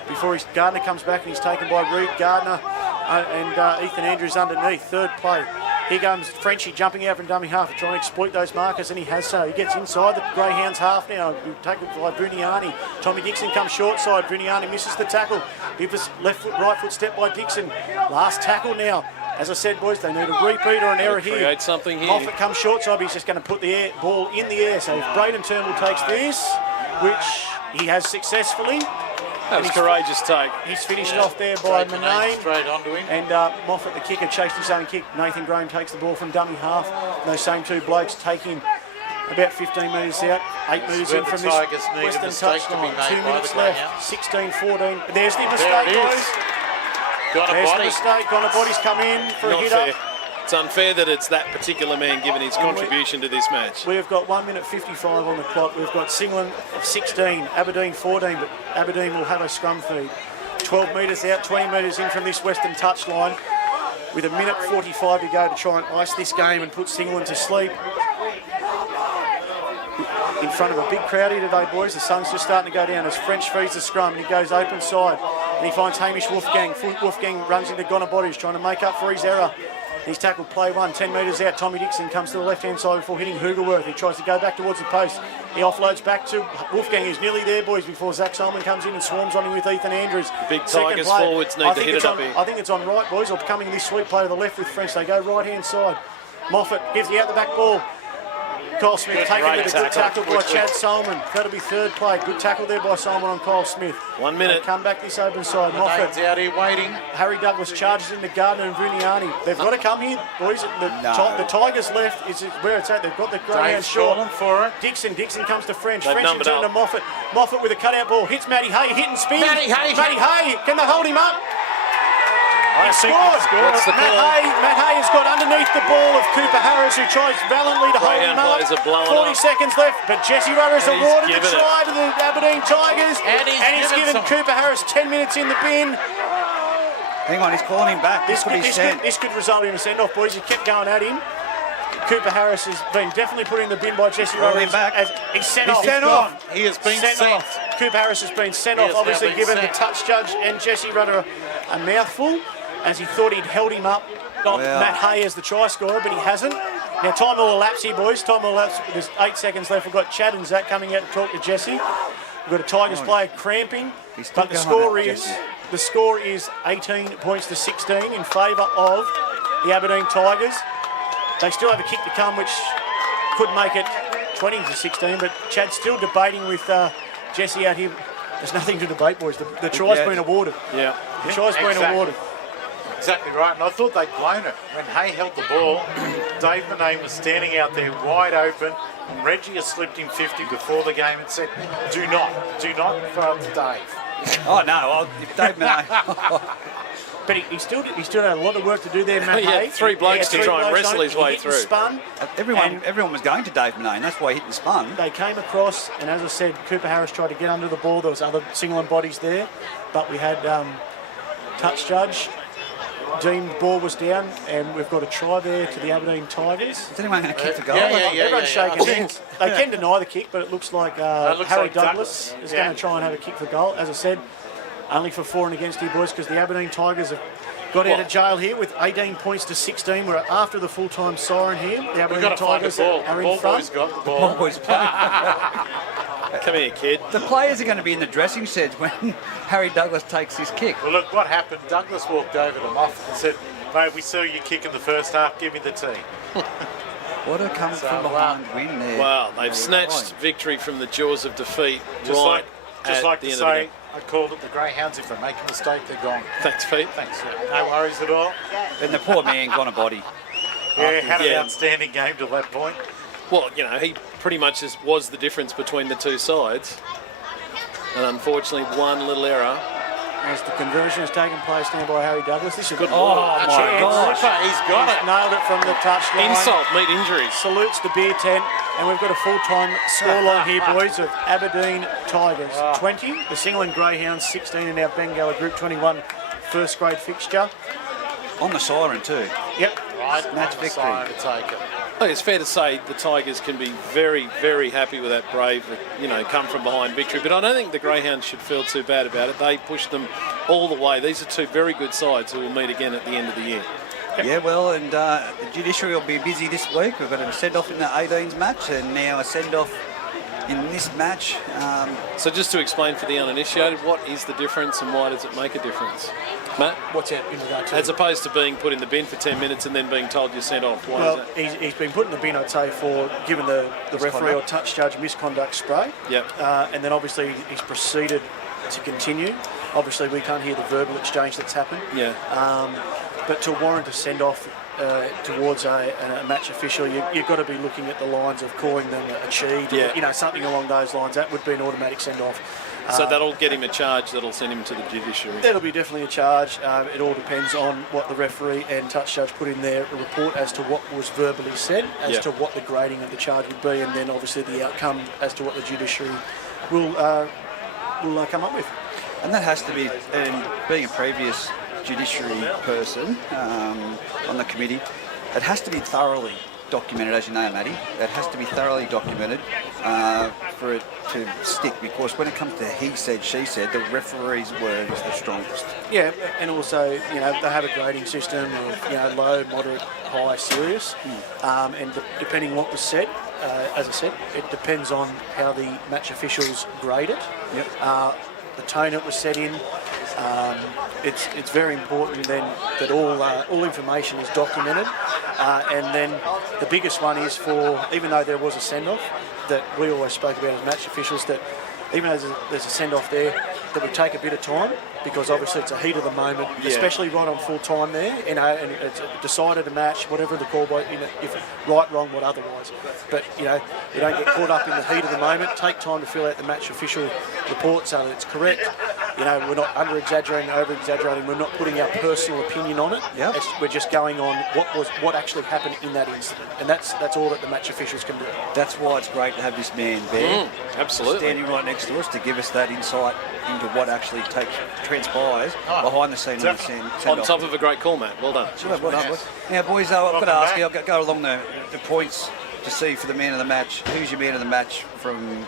before Gardner comes back and he's taken by Reed Gardner and Ethan Andrews underneath. Third play. Here comes Frenchie jumping out from dummy half to try and exploit those markers, and he has so. He gets inside the Greyhounds half now. Taken by Vuniani. Tommy Dixon comes short side. Vuniani misses the tackle. Gives left foot, right foot step by Dixon. Last tackle now. As I said, boys, they need a repeat or an error here. Create something here. Moffat comes short side, but he's just going to put the ball in the air. So if Braden Turnbull takes this, which he has successfully. That was a courageous take. He's finished off there by Manane. Straight onto him. And Moffat, the kicker, chased his own kick. Nathan Graham takes the ball from dummy half. Those same two blokes take him about 15 metres out, 8 metres in from this western touchline. 2 minutes left, 16-14. There's the mistake, boys. There's the mistake. Body's come in for a hit up. It's unfair that it's that particular man given his contribution to this match. We've got 1 minute 55 on the clock. We've got Singleton 16, Aberdeen 14, but Aberdeen will have a scrum feed. 12 metres out, 20 metres in from this western touchline. With a minute 45 to go to try and ice this game and put Singleton to sleep. In front of a big crowd here today, boys. The sun's just starting to go down as French feeds the scrum and he goes open side. And he finds Hamish Wolfgang. Wolfgang runs into Gonabody, trying to make up for his error. He's tackled play one, 10 metres out. Tommy Dixon comes to the left-hand side before hitting Hoogerworth. He tries to go back towards the post. He offloads back to Wolfgang, who's nearly there, boys, before Zach Solomon comes in and swarms on him with Ethan Andrews. Big Tigers forwards need to hit it up here. I think it's on right, boys, or coming this sweep play to the left with French. They go right-hand side. Moffat gives the out-the-back ball. Kyle Smith taken with a good tackle by Chad Solomon. That'll be third play. Good tackle there by Solomon on Kyle Smith. 1 minute. They come back this open side. Moffat out here waiting. Harry Douglas charges into Gardner and Vuniani. They've got to come here, boys. The Tigers left is where it's at. They've got the Greyhounds short. For it. Dixon comes to French. They've French return to Moffat. Moffat with a cutout ball. Hits Matty Hay. Hit and spin. Matty Hay. Can they hold him up? I think that's the call. Matt Hay has got underneath the ball of Cooper Harris, who tries valiantly to hold him up. 40 seconds left, but Jesse Rudder has awarded the try to the Aberdeen Tigers, and he's given Cooper Harris 10 minutes in the bin. Hang on, he's calling him back. This could result in a send-off, boys. He kept going at him. Cooper Harris has been definitely put in the bin by Jesse Rudder. He's sent off. He has been sent off. Cooper Harris has been sent off, obviously given the touch judge and Jesse Rudder a mouthful, as he thought he'd held him up. Not Matt Hay as the try scorer, but he hasn't. Now time will elapse here, boys. Time will elapse. There's 8 seconds left. We've got Chad and Zach coming out to talk to Jesse. We've got a Tigers player cramping, but the score is 18 points to 16 in favour of the Aberdeen Tigers. They still have a kick to come, which could make it 20 to 16, but Chad's still debating with Jesse out here. There's nothing to debate, boys. The try's been awarded. Yeah. The try's been awarded. Exactly right, and I thought they'd blown it. When Hay held the ball, Dave Manane was standing out there wide open, and Reggie has slipped him 50 before the game and said, do not throw it to Dave. Oh, no, Dave Manane. But he still had a lot of work to do there, Matt Hay. 3 blokes to try and wrestle his way through. Spun. Everyone was going to Dave Manane, that's why he hit and spun. They came across, and as I said, Cooper Harris tried to get under the ball. There was other Singleton bodies there, but we had touch judge. Dean ball was down, and we've got a try there to the Aberdeen Tigers. Is anyone going to kick the goal? Everyone's shaking hands. They can deny the kick, but it looks like Harry Douglas is going to try and have a kick for goal. As I said, only for 4 and against here, boys, because the Aberdeen Tigers have got out of jail here with 18 points to 16. We're after the full-time siren here. The Aberdeen Tigers are in front. Ball boys got the ball. Come here, kid. The players are going to be in the dressing sheds when Harry Douglas takes his kick. Well, look, what happened, Douglas walked over to Moffat and said, mate, we saw you kick in the first half, give me the tee. What a come from behind win there. Wow, they've snatched victory from the jaws of defeat just right at the end of the game. I called it the Greyhounds. If they make a mistake, they're gone. Thanks, Pete. Thanks. No worries at all. And the poor man got a body. Yeah, had an outstanding game to that point. Well, you know, he pretty much was the difference between the two sides. And unfortunately, one little error. As the conversion has taken place now by Harry Douglas. This is a good Oh, ball. my gosh. He's got it. Nailed it from the touchline. Insult, meet injuries. Salutes the beer tent. And we've got a full-time scoreline here, boys, of Aberdeen Tigers 20, the Singleton Greyhounds 16 in our Bengala Group 21 first grade fixture. On the siren too. Yep. Right, Match on the victory. side to take it. I think it's fair to say the Tigers can be very, very happy with that brave, come from behind victory. But I don't think the Greyhounds should feel too bad about it. They pushed them all the way. These are two very good sides who will meet again at the end of the year. Yeah, well, and the judiciary will be busy this week. We've got a send-off in the 18s match and now a send-off in this match. So just to explain for the uninitiated, what is the difference and why does it make a difference? Matt? What's that in regard to? As opposed to being put in the bin for 10 minutes and then being told you're sent off. Why Well, is that? he's been put in the bin, I'd say, for giving the referee or touch judge misconduct spray. Yep. And then obviously he's proceeded to continue. Obviously we can't hear the verbal exchange that's happened. Yeah. But to warrant a send-off towards a match official, you've got to be looking at the lines of calling them a cheat, Yeah. something along those lines. That would be an automatic send-off. So that'll get him a charge that'll send him to the judiciary. That'll be definitely a charge. It all depends on what the referee and touch judge put in their report as to what was verbally said, as to what the grading of the charge would be, and then obviously the outcome as to what the judiciary will come up with. And that has to be, and being a previous judiciary person on the committee, it has to be thoroughly documented, as you know, Matty. It has to be thoroughly documented for it to stick, because when it comes to he said, she said, the referee's word is the strongest. Yeah, and also, they have a grading system of, low, moderate, high, serious. And depending what was said, as I said, it depends on how the match officials grade it. Yep. The tone it was set in. It's very important then that all information is documented, and then the biggest one is for, even though there was a send-off that we always spoke about as match officials, that even though there's a send-off there, that would take a bit of time, because obviously it's a heat of the moment, especially right on full time there, and it's decided a match, whatever the call by, if right, wrong, what otherwise. But you don't get caught up in the heat of the moment. Take time to fill out the match official report so that it's correct. We're not under-exaggerating, over-exaggerating. We're not putting our personal opinion on it. Yep. We're just going on what actually happened in that incident, and that's all that the match officials can do. That's why it's great to have this man there, Absolutely. standing right next to us to give us that insight into what actually transpires behind the scenes of the send-off. On top of a great call, Matt. Well done. Sure, well done, boys. Now, boys, I've got to ask you, I'll go along the points to see for the man of the match. Who's your man of the match from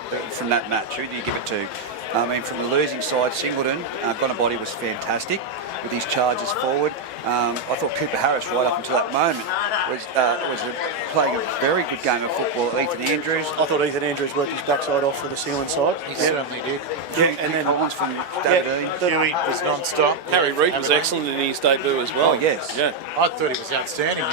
that match? Who do you give it to? I mean, from the losing side, Singleton, Gonabody was fantastic with his charges forward. I thought Cooper Harris, right up until that moment, was playing a very good game of football. Ethan Andrews. I thought Ethan Andrews worked his backside off for the Singleton side. He certainly did. And then Collins from Aberdeen. Huey was non-stop. Harry Reid was excellent in his debut as well. Oh, yes. Yeah. I thought he was outstanding.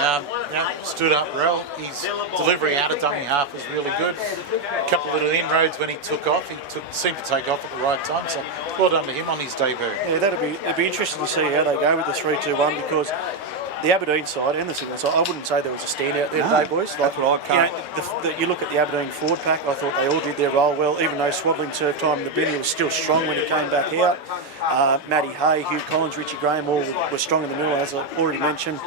Stood up well. His delivery out of dummy half was really good. A couple of little inroads when he took off. He seemed to take off at the right time. So well done to him on his debut. Yeah, it'd be interesting to see how they go with the 3-2-1, because the Aberdeen side and the Singleton side, I wouldn't say there was a standout there today, boys. That's what I can't. You look at the Aberdeen forward pack, I thought they all did their role well, even though Swaddling served time in the bin, he was still strong when he came back out. Matty Hay, Hugh Collins, Richie Graham all were strong in the middle, as I already mentioned.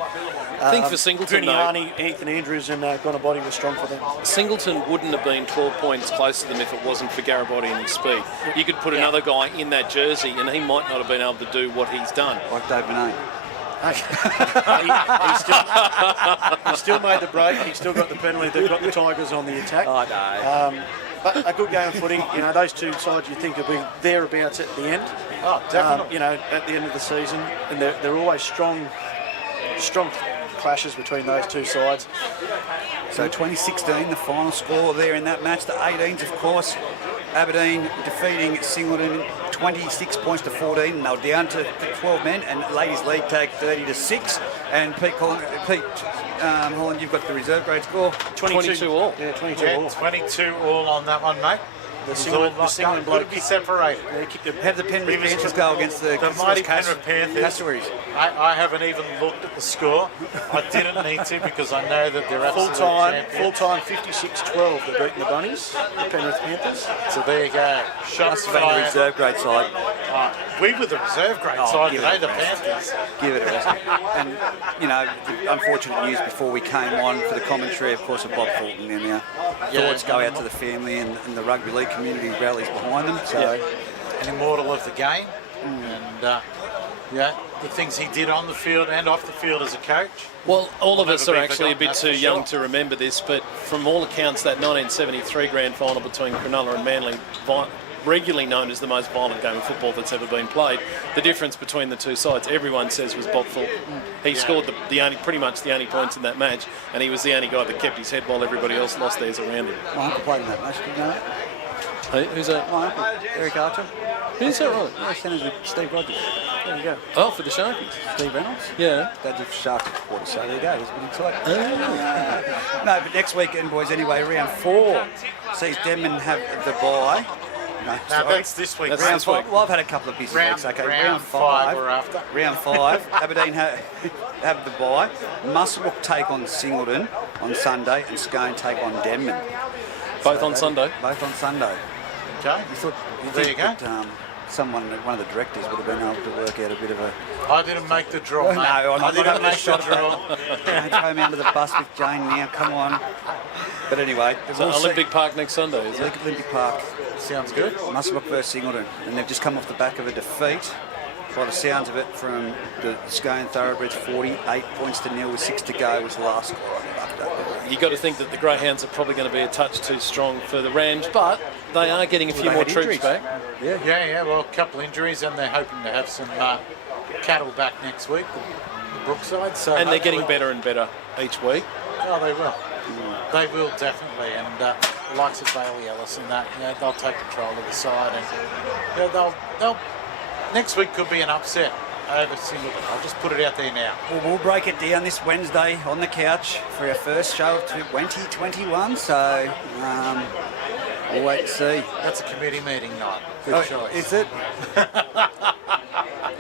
I think for Singleton, though, Harney, Ethan Andrews and Gonabody were strong for them. Singleton wouldn't have been 12 points closer to them if it wasn't for Garibaldi and his speed. You could put another guy in that jersey and he might not have been able to do what he's done. Like Dave Benet. he still made the break. He still got the penalty. They've got the Tigers on the attack. Oh, no. But a good game of footy. Those two sides you think will be thereabouts at the end. Oh, definitely. At the end of the season, and they're always strong clashes between those two sides. So 2016, the final score there in that match. The 18s, of course, Aberdeen defeating Singleton 26 points to 14, and they were down to 12 men, and ladies league tag 30-6. And Pete Holland, you've got the reserve grade score. 22 all. Yeah, 22 Yeah, all. 22 all on that one, mate. The He's Singleton got bloke. to be separated. Yeah, he kicked a Have the Penrith Panthers go against the mighty Penrith Panthers. Castaways. I haven't even looked at the score. I didn't need to because I know that they're absolute Full champions. time 56-12. They're beating the Bunnies, the Penrith Panthers. So there you go. Shot Must have been the fired. reserve grade side. We were the reserve grade side give today, it the a rest. Panthers. Give it a rest. And, you know, the unfortunate news before we came on for the commentary, of course, of Bob Fulton. And our thoughts go out to the family and the rugby league community rallies behind them. So, An immortal of the game. And, the things he did on the field and off the field as a coach. Well, all of us never are be actually a forgotten, bit that's too for young sure. to remember this, but from all accounts, that 1973 grand final between Cronulla and Manly, regularly known as the most violent game of football that's ever been played, the difference between the two sides, everyone says, was Bob Fulton. He scored pretty much the only points in that match, and he was the only guy that kept his head while everybody else lost theirs around him. my uncle played in that match, did you know that? Hey, who's that? My uncle, Eric Archer. Who's that, right? Yeah, centres with Steve Rogers. There you go. Oh, for the Sharkies. Steve Reynolds. Yeah. Dad's a Sharks supporter, so there you go. He's been excited. No, but next weekend, boys, anyway, round 4 sees Denman have the bye. No, Now sorry. that's this week. That's Round this week. 5. Well, I've had a couple of busy weeks. Okay, round five we're after. Round 5. Aberdeen have the bye. Muswellbrook take on Singleton on Sunday, and Scone take on Denman. Both on Sunday. Both on Sunday. Okay. There you go. That, one of the directors would have been able to work out a bit of a. I didn't make the draw, No, mate. I'm I not didn't having a make the shot at draw. Don't throw me under the bus with Jane now. Come on. But anyway, So we'll see. Olympic Park next Sunday, is it? Olympic Park. Sounds good. Muswellbrook versus Singleton, and they've just come off the back of a defeat, by the sounds of it, from the Scone Thoroughbreds. 48 points to 0 with 6 to go was the last score. You got to think that the Greyhounds are probably going to be a touch too strong for the Rams, but they are getting a few they more had troops injuries. back. Yeah, well, a couple injuries, and they're hoping to have some cattle back next week, the Brookside. So And they're getting hopefully- better and better each week. Oh, they will. They will definitely, and the likes of Bailey Ellis and that, they'll take control of the side, and they'll. Next week could be an upset over Singleton. I'll just put it out there now. Well, we'll break it down this Wednesday on the couch for our first show of 2021. So we'll wait and see. That's a committee meeting night. Good choice. Is it?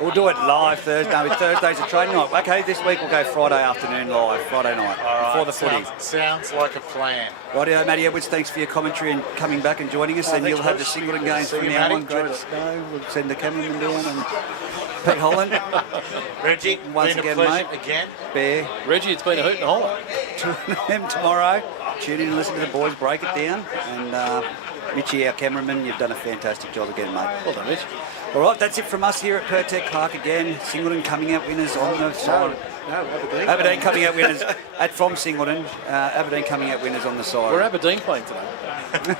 We'll do it live Thursday. No, Thursday's a training night. Okay, this week we'll go Friday afternoon live, Friday night, before the footy. Sounds like a plan. Rightio, Matty Edwards, thanks for your commentary and coming back and joining us. And thanks, you'll have the boys. Singleton games See from you, now Matty. on. Great Enjoy to know. We'll send the cameraman down and Pete Holland. Reggie, Once been again, a pleasure mate. again. Bear. Reggie, it's been a hoot and a holler. 2 a.m. tomorrow. Tune in and listen to the boys break it down. And Mitchie, our cameraman, you've done a fantastic job again, mate. Well done, Mitch. All right, that's it from us here at Pertec Park again. Singleton coming out winners on the side. Aberdeen coming out winners from Singleton. Aberdeen coming out winners on the side. We're Aberdeen playing today.